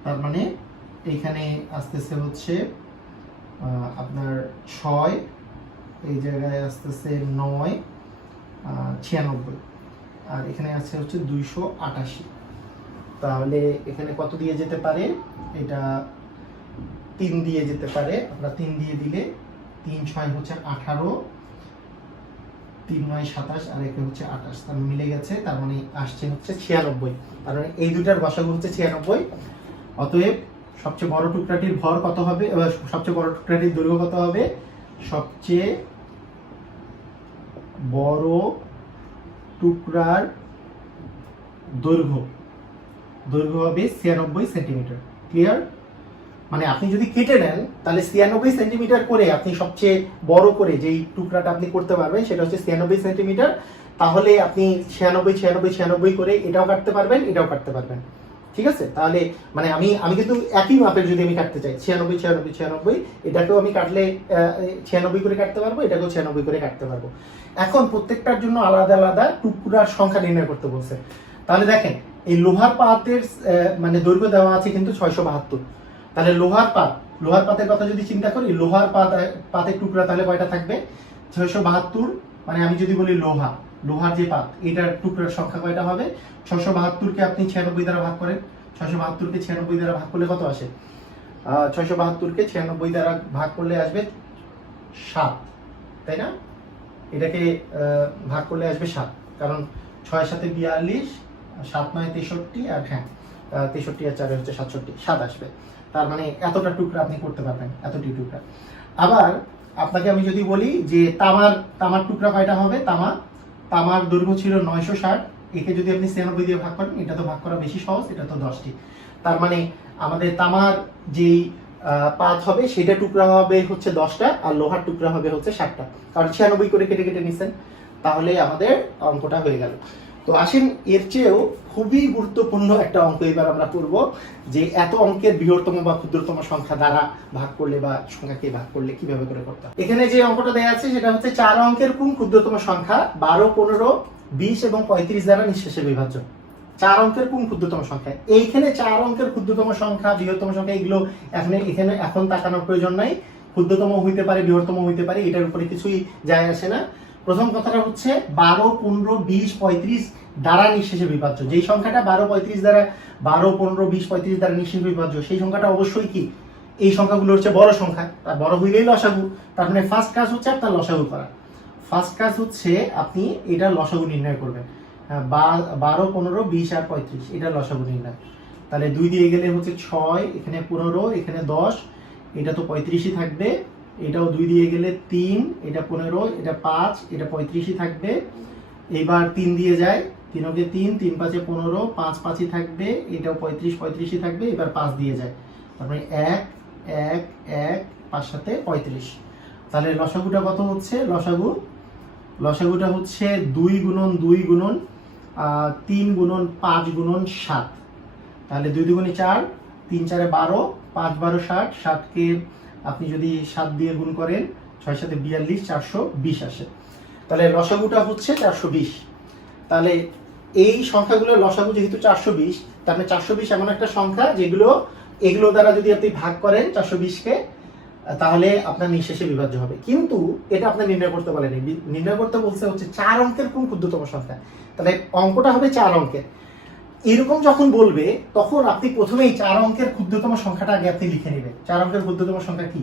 তার মানে এইখানে আসতেছে হচ্ছে আপনার 6, এই জায়গায় আসতেছে 9 96, আর এখানে আছে হচ্ছে 288। তাহলে এখানে কত দিয়ে যেতে পারে? এটা 3 দিয়ে যেতে পারে। আমরা 3 দিয়ে দিলে 3 6 হচ্ছে 18, 3 9 27 আর 1 হচ্ছে 28, তার মিলে গেছে। তার মানে আসছে হচ্ছে 96। তার মানে এই দুটার গসাগু হচ্ছে 96। অতএব সবচেয়ে বড় টুকরাটির ভর কত হবে, সবচেয়ে বড় টুকরাটির দৈর্ঘ্য কত হবে? সবচেয়ে বড় টুকরার দৈর্ঘ্য দৈর্ঘ্য হবে 96 সেন্টিমিটার। ক্লিয়ার? মানে আপনি যদি কেটে নেন তাহলে 96 সেন্টিমিটার করে আপনি সবচেয়ে বড় করে যেই টুকরাটা আপনি করতে পারবেন সেটা হচ্ছে 96 সেন্টিমিটার। তাহলে আপনি 96 96 96 করে এটাও কাটতে পারবেন, এটাও কাটতে পারবেন। ঠিক আছে? তাহলে মানে আমি কিন্তু একই মাপের যদি আমি কাটতে চাই 96 96 96, এটাকেও আমি কাটলে 96 করে কাটতে পারবো, এটাকেও 96 করে কাটতে পারবো। এখন প্রত্যেকটার জন্য আলাদা আলাদা টুকরার সংখ্যা নির্ণয় করতে বলছে। তাহলে দেখেন এই লোহার পাতের মানে দৈর্ঘ্য দেওয়া আছে কিন্তু 672। তাহলে লোহার পাতের কথা যদি চিন্তা করি, লোহার পাতের টুকরা তাহলে কয়টা থাকবে? 672। মানে আমি যদি বলি লোহার যে পাত, এটার টুকরার সংখ্যা কয়টা হবে? 672কে আপনি 96 দ্বারা ভাগ করেন। 672কে 96 দ্বারা ভাগ করলে কত আসে? 672কে 96 দ্বারা ভাগ করলে আসবে 7, তাই না? এটাকে ভাগ করলে আসবে 7, কারণ 6 7 42, 7 9 63, আর হ্যাঁ 63 আর 4 হচ্ছে 67, 7 আসবে। তার মানে এতটা টুকরা আপনি করতে পারবেন, এতটি টুকরা। আবার আপনাকে আমি যদি বলি যে তামার টুকরা কয়টা হবে? তামার দৈর্ঘ্য ছিল 960, একে যদি আপনি 96 দিয়ে ভাগ করেন, এটা তো ভাগ করা বেশি সহজ, এটা তো 10টি। তার মানে আমাদের তামার যেই পাত হবে সেটা টুকরা হবে হচ্ছে 10টা, আর লোহার টুকরা হবে হচ্ছে 7টা, কারণ 96 করে কেটে কেটে নিচ্ছেন। তাহলে আমাদের অঙ্কটা হয়ে গেল। তো আসেন এর চেয়েও খুবই গুরুত্বপূর্ণ একটা অঙ্ক এবার আমরা করব, যে এত অঙ্কের বৃহত্তম বা ক্ষুদ্রতম সংখ্যা দ্বারা ভাগ করলে বা সংখ্যাকে ভাগ করলে কিভাবে করে করতে হয়। এখানে যে অঙ্কটা দেওয়া আছে সেটা হচ্ছে 4 অঙ্কের কোন ক্ষুদ্রতম সংখ্যা 12, 15, 20 এবং 35 দ্বারা নিঃশেষে বিভাজ্য। 4 অঙ্কের কোন ক্ষুদ্রতম সংখ্যা? এইখানে 4 অঙ্কের ক্ষুদ্রতম সংখ্যা, বৃহত্তম সংখ্যা, এগুলো এখন তাকানোর প্রয়োজন নাই। ক্ষুদ্রতম হইতে পারে, বৃহত্তম হইতে পারে, এটার উপরে কিছুই যায় আসে না। প্রথম কথাটা হচ্ছে 12, 15, 20, 35 দ্বারা নিঃশেষে বিভাজ্য। যেই সংখ্যাটা 12, 15, 20, 35 দ্বারা নিঃশেষে বিভাজ্য, সেই সংখ্যাটা অবশ্যই কি এই সংখ্যাগুলো হচ্ছে বড় সংখ্যা, তার বড় হইলেই লসাগু। তার মানে ফার্স্ট কাজ হচ্ছে আপনার লসাগু করা। ফার্স্ট কাজ হচ্ছে আপনি এটা লসাগু নির্ণয় করবেন। 12, 15, 20 আর 35 এটা লসাগু নির্ণয়। তাহলে 2 দিয়ে গেলে হচ্ছে 6, এখানে 15, এখানে 10, এটা তো 35ই থাকবে। এটাও 2 দিয়ে গেলে 3, এটা 15, এটা 5, এটা 35ই থাকবে। এবার 3 দিয়ে যায়, 3 কে 3, 3 5 15, 5 5ই থাকবে, এটাও 35 35ই থাকবে। এবার 5 দিয়ে যায়, তারপরে 1 1 1, 5 সাথে 35। তাহলে লসাগুটা কত হচ্ছে? লসাগুটা হচ্ছে 2 গুণন 2 গুণন 3 গুণন 5 গুণন 7। তাহলে 2 দুগুণে 4, 3 4 12, 5 12 60, 60কে আপনি যদি 7 দিয়ে গুণ করেন 6 7 42, 420 আসে। তাহলে লসাগুটা হচ্ছে 420। তাহলে এই সংখ্যাগুলোর লসাগু যেহেতু 420, তার মানে 420 এমন একটা সংখ্যা এগুলো দ্বারা যদি আপনি ভাগ করেন 420কে, তাহলে আপনার নিঃশেষে বিভাজ্য হবে। কিন্তু এটা আপনি নির্ণয় করতে বলেনি, নির্ণয় করতে বলছে হচ্ছে 4 অঙ্কের কোন ক্ষুদ্রতম সংখ্যা। তাহলে অঙ্কটা হবে 4 অঙ্কের। এরকম যখন বলবে তখন আপনি প্রথমেই 4 অঙ্কের ক্ষুদ্রতম সংখ্যাটা আগে আপনি লিখে নেবেন। 4 অঙ্কের ক্ষুদ্রতম সংখ্যা কি?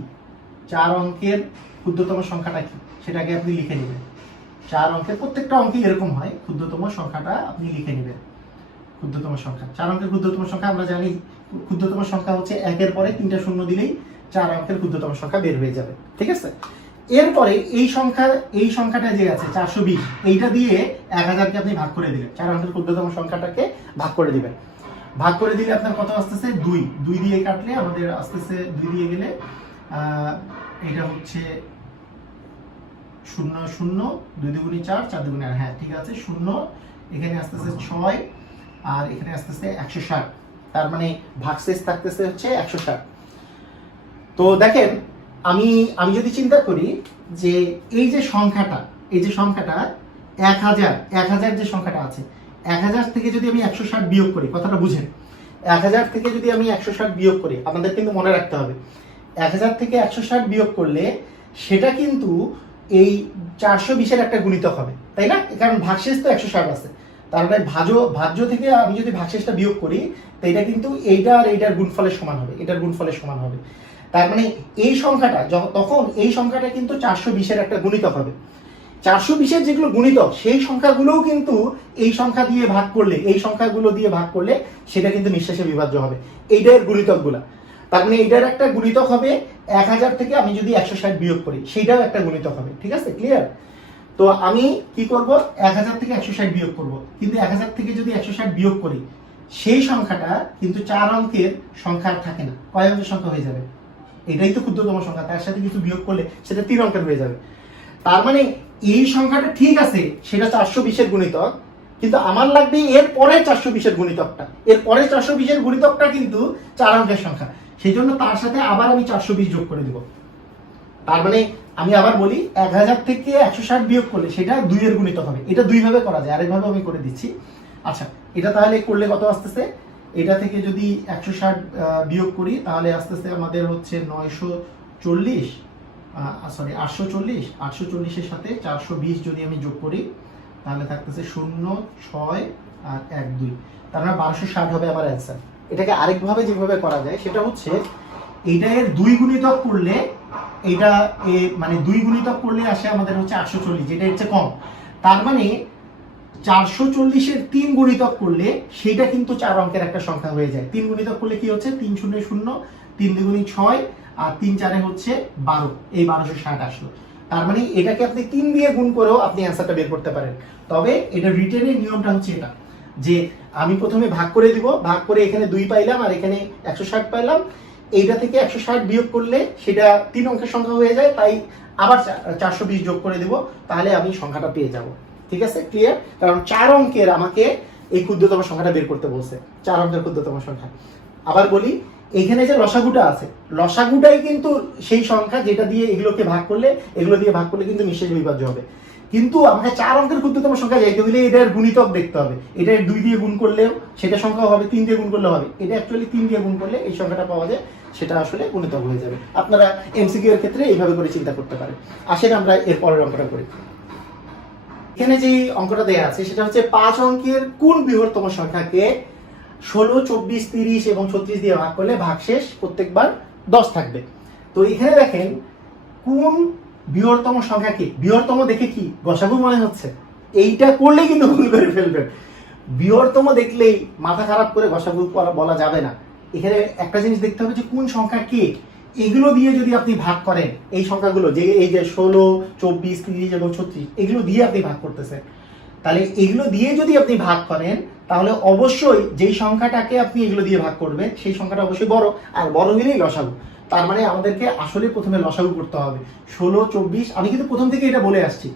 4 অঙ্কের ক্ষুদ্রতম সংখ্যাটা কি সেটাকে আপনি লিখে নেবেন। 4 অঙ্কের প্রত্যেকটা অঙ্কে এরকম হয়, ক্ষুদ্রতম সংখ্যাটা আপনি লিখে নেবেন। ক্ষুদ্রতম সংখ্যা 4 অঙ্কের ক্ষুদ্রতম সংখ্যা আমরা জানি, ক্ষুদ্রতম সংখ্যা হচ্ছে 1-এর পরে 3টা শূন্য দিলেই 4 অঙ্কের ক্ষুদ্রতম সংখ্যা বের হয়ে যাবে। ঠিক আছে? এরপরে এই সংখ্যাটা যে আছে 420, এইটা দিয়ে 1000কে আপনি ভাগ করে দিলেন। 4 অঙ্কের ক্ষুদ্রতম সংখ্যাটাকে ভাগ করে দিবেন। ভাগ করে দিলে আপনার কত আসতেছে? 2 দিয়ে কাটলে আমাদের আসতেছে, 2 দিয়ে গেলে এটা হচ্ছে 0 0, 2 দুগুণে 4, 4 দুগুণে 8, হ্যাঁ ঠিক আছে 0, এখানে আসতেছে 6, আর এখানে আসতেছে 160। তার মানে ভাগশেষ থাকতেছে হচ্ছে 160। তো দেখেন আমি যদি চিন্তা করি যে এই যে সংখ্যাটা 1000 যে সংখ্যাটা আছে, 1000 থেকে যদি আমি 160 বিয়োগ করি, কথাটা বুঝেন, 1000 থেকে যদি আমি 160 বিয়োগ করি, আপনাদের কিন্তু মনে রাখতে হবে 1000 থেকে 160 বিয়োগ করলে সেটা কিন্তু এই 420-এর একটা গুণিতক হবে, তাই না? কারণ ভাগশেষ তো 160 আছে। তার মানে ভাজ্য থেকে আমি যদি ভাগশেষটা বিয়োগ করি, তো এটা কিন্তু এইটা আর এইটার গুণফলের সমান হবে, এটার গুণফলের সমান হবে। তার মানে এই সংখ্যাটা তখন এই সংখ্যাটা কিন্তু 420-এর একটা গুণিতক হবে। 420-এর যেগুলো গুণিতক সেই সংখ্যাগুলোও কিন্তু এই সংখ্যা দিয়ে ভাগ করলে, এই সংখ্যাগুলো দিয়ে ভাগ করলে সেটা কিন্তু নিঃশেষে বিভাজ্য হবে, এইটার গুণিতকগুলা। তার মানে এটার একটা গুণিতক হবে 1000 থেকে আমি যদি 160 বিয়োগ করি, সেইটাও একটা গুণিতক হবে। ঠিক আছে? ক্লিয়ার? তো আমি কি করব? 1000 থেকে 160 বিয়োগ করব, কিন্তু 1000 থেকে যদি 160 বিয়োগ করি সেই সংখ্যাটা কিন্তু 4 অঙ্কের সংখ্যা আর থাকে না, কয় অঙ্কের সংখ্যা হয়ে যাবে? এটাই তো ক্ষুদ্রতম সংখ্যা, তার সাথে কিছু বিয়োগ করলে সেটা 3 অঙ্কের হয়ে যাবে। তার মানে এই সংখ্যাটা ঠিক আছে, সেটা 420 এর গুণিতক, কিন্তু আমার লাগবে এর পরে 420 এর গুণিতকটা। এর পরে 420 এর গুণিতকটা কিন্তু 4 অঙ্কের সংখ্যা, সেই জন্য তার সাথে আবার আমি 420 যোগ করে দিব। তার মানে আমি আবার বলি, 1000 থেকে 160 বিয়োগ করলে সেটা 2 এর গুণিতক হবে। এটা দুই ভাবে করা যায়, আরেকভাবে আমি করে দিচ্ছি। আচ্ছা, এটা তাহলে করলে কত আসতেছে? এটা থেকে যদি 160 বিয়োগ করি তাহলে আসতেছে আমাদের হচ্ছে 940, সরি 840। 840 এর সাথে 420 যদি আমি যোগ করি তাহলে থাকতেছে 0, 6 আর 1, 2, তার মানে 1260 হবে আমার অ্যান্সার। এটাকে আরেকভাবে যেভাবে করা যায় সেটা হচ্ছে, এইটা এর 2 গুণিতক করলে, এটা মানে 2 গুণিতক করলে আসে আমাদের হচ্ছে 840, যেটা হচ্ছে কম। তার মানে 440 এর 3 গুণিতক করলে সেটা কিন্তু 4 অঙ্কের একটা সংখ্যা হয়ে যায়। 3 গুণিতক করলে কি হচ্ছে? 3 0 0, 3 2 6 আর 3 4 হচ্ছে 12, এই 1260 আসলো। তার মানে এটাকে আপনি 3 দিয়ে গুণ করেও আপনি অ্যান্সারটা বের করতে পারেন। তবে এটা রিটেনের নিয়মটা হচ্ছে এটা, যে আমি প্রথমে ভাগ করে দিব, ভাগ করে এখানে 2 পাইলাম আর এখানে 160 পাইলাম, এইটা থেকে 160 বিয়োগ করলে সেটা 3 অঙ্কের সংখ্যা হয়ে যায়, তাই আবার 420 যোগ করে দিব, তাহলে আমি সংখ্যাটা পেয়ে যাব। ঠিক আছে, ক্লিয়ার? কারণ 4 অঙ্কের আমাকে এই ক্ষুদ্রতম সংখ্যাটা বের করতে বলছে, 4 অঙ্কের ক্ষুদ্রতম সংখ্যা। আবার বলি, এখানে যে লসাগুটা আছে, লসাগুটাই কিন্তু সেই সংখ্যা যেটা দিয়ে এগুলোকে ভাগ করলে, এগুলো দিয়ে ভাগ করলে কিন্তু নিঃশেষ বিভাজ্য হবে। কিন্তু আমাকে 4 অঙ্কের ক্ষুদ্রতম সংখ্যা যাইতে হলে এটার গুণিতক দেখতে হবে। এটা 2 দিয়ে গুণ করলেও সেটা সংখ্যা হবে, 3 দিয়ে গুণ করলে হবে। এটা অ্যাকচুয়ালি 3 দিয়ে গুণ করলে এই সংখ্যাটা পাওয়া যায়, সেটা আসলে গুণিতক হয়ে যাবে। আপনারা এমসিকিউ এর ক্ষেত্রে এইভাবে করে চিন্তা করতে পারেন। আসেন আমরা এর পরের অঙ্কটা করি। এখানে যে অঙ্কটা দেয়া আছে সেটা হচ্ছে 5 অঙ্কের কোন বৃহত্তম সংখ্যাকে 16, 24, 30 এবং 36 দিয়ে ভাগ করলে ভাগশেষ প্রত্যেকবার 10 থাকবে। তো এখানে দেখেন, কোন বৃহত্তম সংখ্যাকে, বৃহত্তম দেখে কি গসাগু মনে হচ্ছে? এইটা করলে কিন্তু ভুল করে ফেলবেন। বৃহত্তম দেখলেই মাথা খারাপ করে গসাগু বলা যাবে না। এখানে একটা জিনিস দেখতে হবে যে কোন সংখ্যা কে, এগুলো দিয়ে যদি আপনি ভাগ করেন, এই সংখ্যাগুলো যে এই যে 16, 24, 30 এবং 36, এগুলো দিয়ে আপনি ভাগ করতেছেন, তাহলে এগুলো দিয়ে যদি আপনি ভাগ করেন তাহলে অবশ্যই যেই সংখ্যাটাকে আপনি এগুলো দিয়ে ভাগ করবেন সেই সংখ্যাটা অবশ্যই বড়, আর বড় হলেই লসাগু। তার মানে আমাদেরকে আসলে প্রথমে লসাগু করতে হবে। 16, 24, আমি কিন্তু প্রথম থেকে এটা বলে আসছি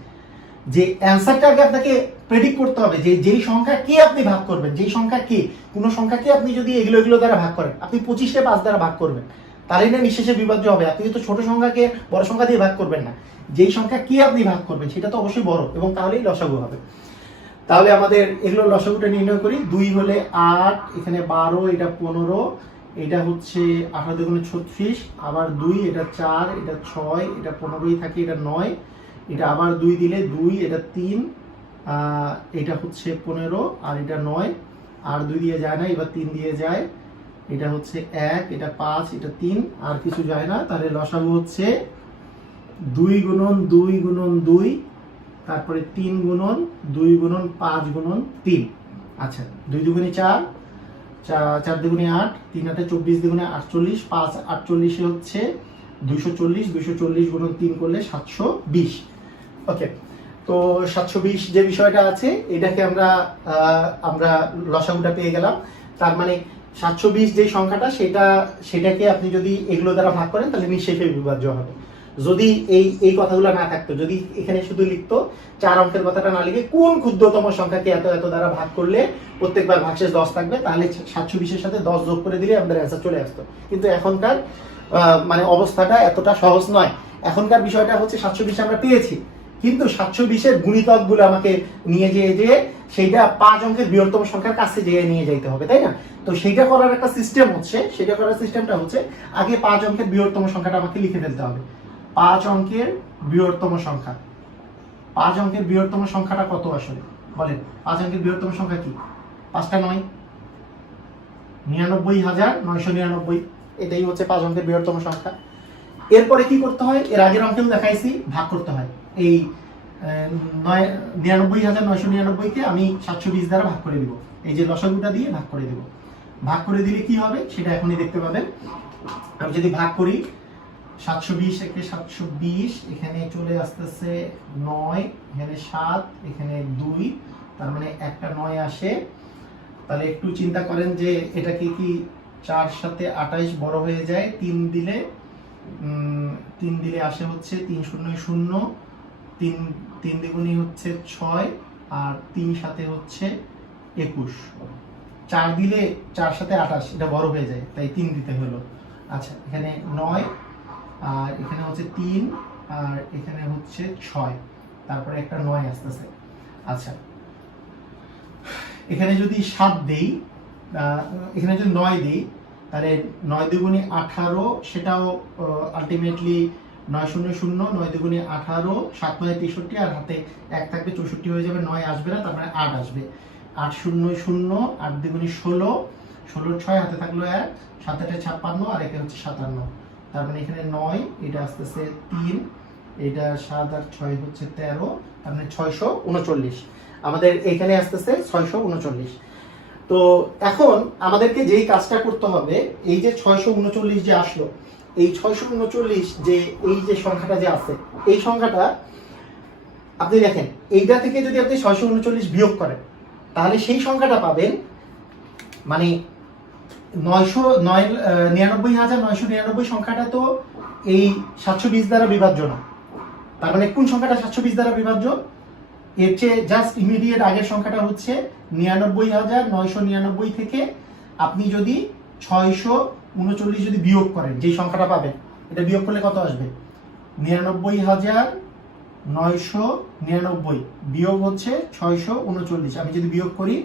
যে অ্যান্সারটা আগে আপনাকে প্রেডিক্ট করতে হবে, যে যেই সংখ্যা কে আপনি ভাগ করবেন, যেই সংখ্যা কে, কোনো সংখ্যাকে আপনি যদি এগুলো এগুলো দ্বারা ভাগ করেন, আপনি 25-কে 5 দ্বারা ভাগ করবেন, তাহলে না নিঃশেষে বিভাজ্য হবে। আপনি তো ছোট সংখ্যাকে বড় সংখ্যা দিয়ে ভাগ করবেন না, যেই সংখ্যা কে আপনি ভাগ করবেন সেটা তো অবশ্যই বড়, এবং তাহলেই লসাগু হবে। তাহলে আমাদের এগুলো লসাগুটা নির্ণয় করি। 2 হলে 8, এখানে 12, এটা 15, এটা হচ্ছে 18 দুগুণে 36, আবার 2, এটা 4, এটা 6, এটা 15ই থাকে, এটা 9, এটা আবার 2 দিলে 2, এটা 3, এটা হচ্ছে 15 আর এটা 9, আর 2 দিয়ে যায় না, এবার 3 দিয়ে যায়, এটা হচ্ছে 1, এটা 5, এটা 3, আর কিছু যায় না। তাহলে লসাগু হচ্ছে 2 গুণন 2 গুণন 2, তারপরে 3 গুণন 2 গুণন 5 গুণন 3। আচ্ছা, 2 দুগুণে 4, 4 দুগুণে 8, 3 8 24 দুগুণে 48, 5 48 হচ্ছে 240, 240 গুণন 3 করলে 720। ওকে, তো 720 যে বিষয়টা আছে এটাকে আমরা লসাগুটা পেয়ে গেলাম। তার মানে 720 যে সংখ্যাটা সেটাকে আপনি যদি এগুলো দ্বারা ভাগ করেন তাহলে নিঃশেষে বিভাজ্য হবে। যদি এই কথাগুলো না থাকতো, যদি এখানে শুধু লিখতো 4 অঙ্কের কথাটা না লিখে কোন ক্ষুদ্রতম সংখ্যাকে এত এত দ্বারা ভাগ করলে প্রত্যেকবার ভাগশেষ 10 থাকবে, তাহলে 720-এর সাথে 10 যোগ করে দিলে আমাদের অ্যান্সার চলে আসতো। কিন্তু এখনকার মানে অবস্থাটা এতটা সহজ নয়। এখনকার বিষয়টা হচ্ছে 720 আমরা পেয়েছি, কিন্তু 720-এর গুণিতকগুলো আমাকে নিয়ে যে সেইটা 5 অঙ্কের বৃহত্তম সংখ্যার কাছে যেয়ে নিয়ে যাইতে হবে, তাই না? তো সেইটা করার একটা সিস্টেম হচ্ছে, সেটা করার সিস্টেমটা হচ্ছে আগে 5 অঙ্কের বৃহত্তম সংখ্যাটা আমাকে লিখে ফেলতে হবে। 5 অঙ্কের বৃহত্তম সংখ্যা, 5 অঙ্কের বৃহত্তম সংখ্যাটা কত আসলে বলেন? 5 অঙ্কের বৃহত্তম সংখ্যা কি? 5টা 9, 99,999, এটাই হচ্ছে 5 অঙ্কের বৃহত্তম সংখ্যা। এরপরে কি করতে হয়? এর আগের অঙ্কেও দেখাইছি, ভাগ করতে হয়। এই 99,999-কে আমি 720 দ্বারা ভাগ করে দিব, এই যে লসাগুটা দিয়ে ভাগ করে দিব। ভাগ করে দিলে কি হবে সেটা এখনই দেখতে পাবেন। আমি যদি ভাগ করি 720 একে 720, এখানে চলে আসতেছে 9, এখানে 7, এখানে 2, তার মানে একটা 9 আসে, তাহলে একটু চিন্তা করেন যে এটা কি 4 সাথে 28 বড় হয়ে যায়, 3 দিলে 3 দিলে আসে হচ্ছে 3 শূন্য 0, 3 দ্বিগুণী হচ্ছে 6, আর 3 সাথে হচ্ছে 21, 4 দিলে 4 সাথে 28 এটা বড় হয়ে যায়, তাই 3 দিতে হলো। আচ্ছা, এখানে 9, আর এখানে হচ্ছে 3, আর এখানে হচ্ছে 6, তারপরে একটা 9 আসতেছে। আচ্ছা, এখানে যদি 7 দেই, এখানে যদি 9 দিই, তাহলে 9 দ্বিগুণী 18, সেটাও আলটিমেটলি 9 শূন্য 0, 9 দ্বিগুণী 18, 7 9 63, আর হাতে 1 থাকবে 64 হয়ে যাবে, 9 আসবে না, তারপরে 8 আসবে, 8 শূন্য 0, 8 দ্বিগুণী 16, 16 6 হাতে থাকলো 1, 7 8 56, আর এখানে হচ্ছে 57, তার মানে এখানে 9, এটা আসতেছে 3, এটা 7 আর 6 হচ্ছে 13, তার মানে 639 আমাদের এখানে আসতেছে 639। তো এখন আমাদেরকে যেই কাজটা করতে হবে, এই যে 639 যে আসলো, এই 639 যে এই যে সংখ্যাটা যে আছে, এই সংখ্যাটা আপনি দেখেন, এইটা থেকে যদি আপনি 639 বিয়োগ করেন, তাহলে সেই সংখ্যাটা পাবেন, মানে 99,999 সংখ্যাটা তো এই 720 দ্বারা বিভাজ্য না। তার মানে কোন সংখ্যাটা 720 দ্বারা বিভাজ্য? এর চেয়ে জাস্ট ইমিডিয়েট আগের সংখ্যাটা হচ্ছে 99,999 থেকে আপনি যদি 639 যদি বিয়োগ করেন, যে সংখ্যাটা পাবেন, এটা বিয়োগ করলে কত আসবে? 99,999 বিয়োগ হচ্ছে 639। আমি যদি বিয়োগ করি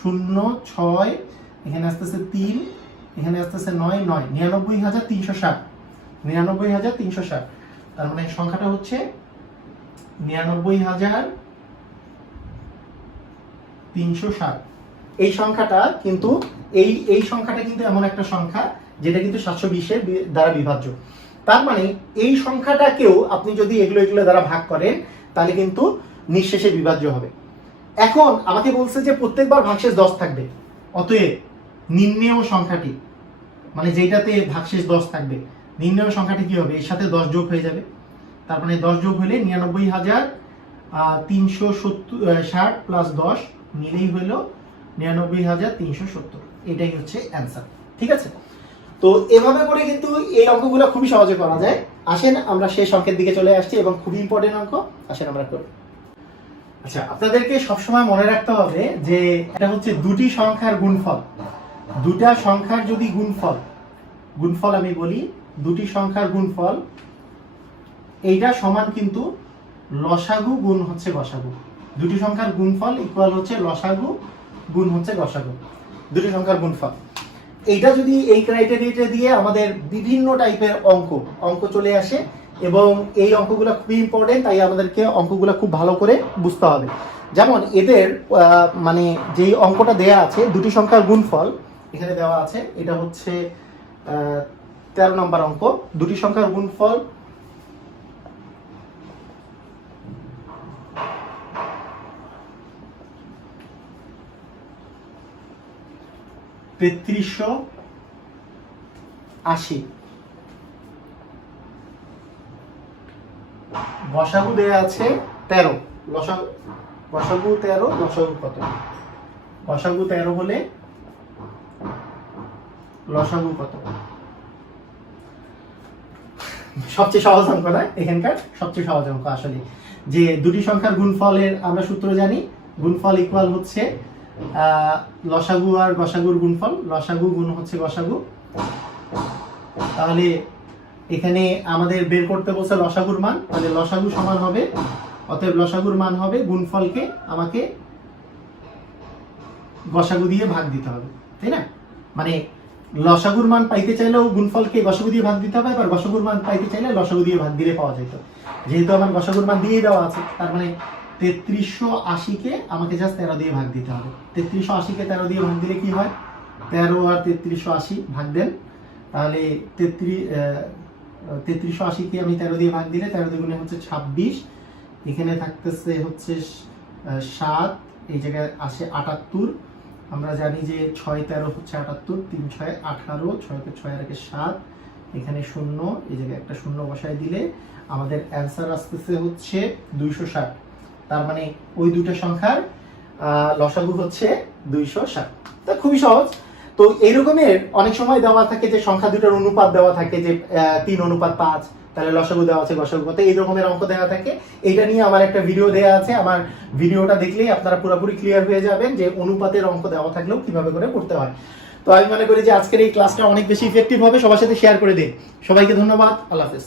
0 6, এখানে আসতেছে 3, এখানে আসতেছে 9 9, 99,360, 99,360। তার মানে সংখ্যাটা হচ্ছে 99,360। এই সংখ্যাটা কিন্তু এই সংখ্যাটা কিন্তু এমন একটা সংখ্যা যেটা কিন্তু 720 দ্বারা বিভাজ্য। তার মানে এই সংখ্যাটাকেও আপনি যদি এগুলো দ্বারা ভাগ করেন, তাহলে কিন্তু নিঃশেষে বিভাজ্য হবে। এখন আমাকে বলছে যে প্রত্যেকবার ভাগশেষ 10 থাকবে, অতএব নির্ণেয় সংখ্যাটি, মানে যেটাতে ভাগশেষ 10 থাকবে, নির্ণেয় সংখ্যাটি কি হবে? এর সাথে 10 যোগ হয়ে যাবে। তার মানে 10 যোগ হলে 99,360 প্লাস 10 মিলেই হলো 99,370। এটাই হচ্ছে অ্যান্সার। ঠিক আছে? তো এভাবে করে কিন্তু এই অঙ্কগুলো খুবই সহজে করা যায়। আসেন আমরা শেষ অঙ্কের দিকে চলে আসছি, এবং খুবই ইম্পর্টেন্ট অঙ্ক, আসেন আমরা করি। আচ্ছা, আপনাদেরকে সবসময় মনে রাখতে হবে যে এটা হচ্ছে দুটি সংখ্যার গুণফল। দুটা সংখ্যার যদি গুণফল আমি বলি, দুটি সংখ্যার গুণফল, এইটা সমান কিন্তু লসাগু গুণ হচ্ছে গসাগু। দুটি সংখ্যার গুণফল ইকুয়াল হচ্ছে লসাগু গুণ হচ্ছে গসাগু, দুটি সংখ্যার গুণফল। এইটা যদি এই ক্রাইটেরিয়াটা দিয়ে আমাদের বিভিন্ন টাইপের অঙ্ক চলে আসে, এবং এই অঙ্কগুলো খুবই ইম্পর্টেন্ট, তাই আমাদেরকে অঙ্কগুলো খুব ভালো করে বুঝতে হবে। যেমন এদের মানে যেই অঙ্কটা দেয়া আছে, দুটি সংখ্যার গুণফল এখানে দেওয়া আছে, এটা হচ্ছে 13 নম্বর অঙ্ক। দুটি সংখ্যার গুণফল $3380, গসাগু দেয়া আছে 13, গসাগু 13, লসাগু কত? গসাগু 13 হলে লসাগু কত? সবচেয়ে সহজ অঙ্ক না এখানকার, সবচেয়ে সহজ অঙ্ক আসলে, যে দুটি সংখ্যার গুণফলের আমরা সূত্র জানি, গুণফল ইকুয়াল হচ্ছে লসাগু আর গসাগুর গুণফল, লসাগু গুণ হচ্ছে গসাগু। তাহলে এখানে আমাদের বের করতে বলছে লসাগুর মান, তাহলে লসাগু সমান হবে, অতএব লসাগুর মান হবে, গুণফলকে আমাকে গসাগু দিয়ে ভাগ দিতে হবে, তাই না? মানে লসাগুর মান পাইতে চাইলেও গুণফলকে গসাগু দিয়ে ভাগ দিতে হবে, আবার গসাগুর মান পাইতে চাইলে লসাগু দিয়ে ভাগ দিলে পাওয়া যেত। যেহেতু আমার গসাগুর মান দিয়ে দেওয়া আছে, তার মানে 3380-কে আমাকে জাস্ট 13 দিয়ে ভাগ দিতে হবে। 3380-কে 13 দিয়ে ভাগ দিলে কি হয়? 13 আর 3380 ভাগ দেন, তাহলে 3380-কে আমি 13 দিয়ে ভাগ দিলে 13 দুগুণে হচ্ছে 26, এখানে থাকতেছে হচ্ছে 7, এই জায়গায় আসে 78। আমরা জানি যে 6 13 হচ্ছে 78, 3 6 18, 6 6 আর 7, এখানে 0, এই জায়গায় একটা 0 বসায় দিলে আমাদের অ্যান্সার আসতেছে হচ্ছে 260। তার মানে ওই দুটো সংখ্যার লসাগু হচ্ছে 260। তা খুবই সহজ। তো এইরকমের অনেক সময় দেওয়া থাকে যে সংখ্যা দুটোর অনুপাত দেওয়া থাকে যে 3:5, তাহলে লসাগু দেওয়া আছে গসাগু কত, এই রকমের অঙ্ক দেওয়া থাকে। এটা নিয়ে আমার একটা ভিডিও দেওয়া আছে, আমার ভিডিওটা দেখলেই আপনারা পুরোপুরি ক্লিয়ার হয়ে যাবেন যে অনুপাতের অঙ্ক দেওয়া থাকলেও কিভাবে করে করতে হয়। তো আমি মনে করি যে আজকের এই ক্লাসটা অনেক বেশি ইফেক্টিভ হবে, সবার সাথে শেয়ার করে দিন। সবাইকে ধন্যবাদ, আল্লাহ হাফেজ।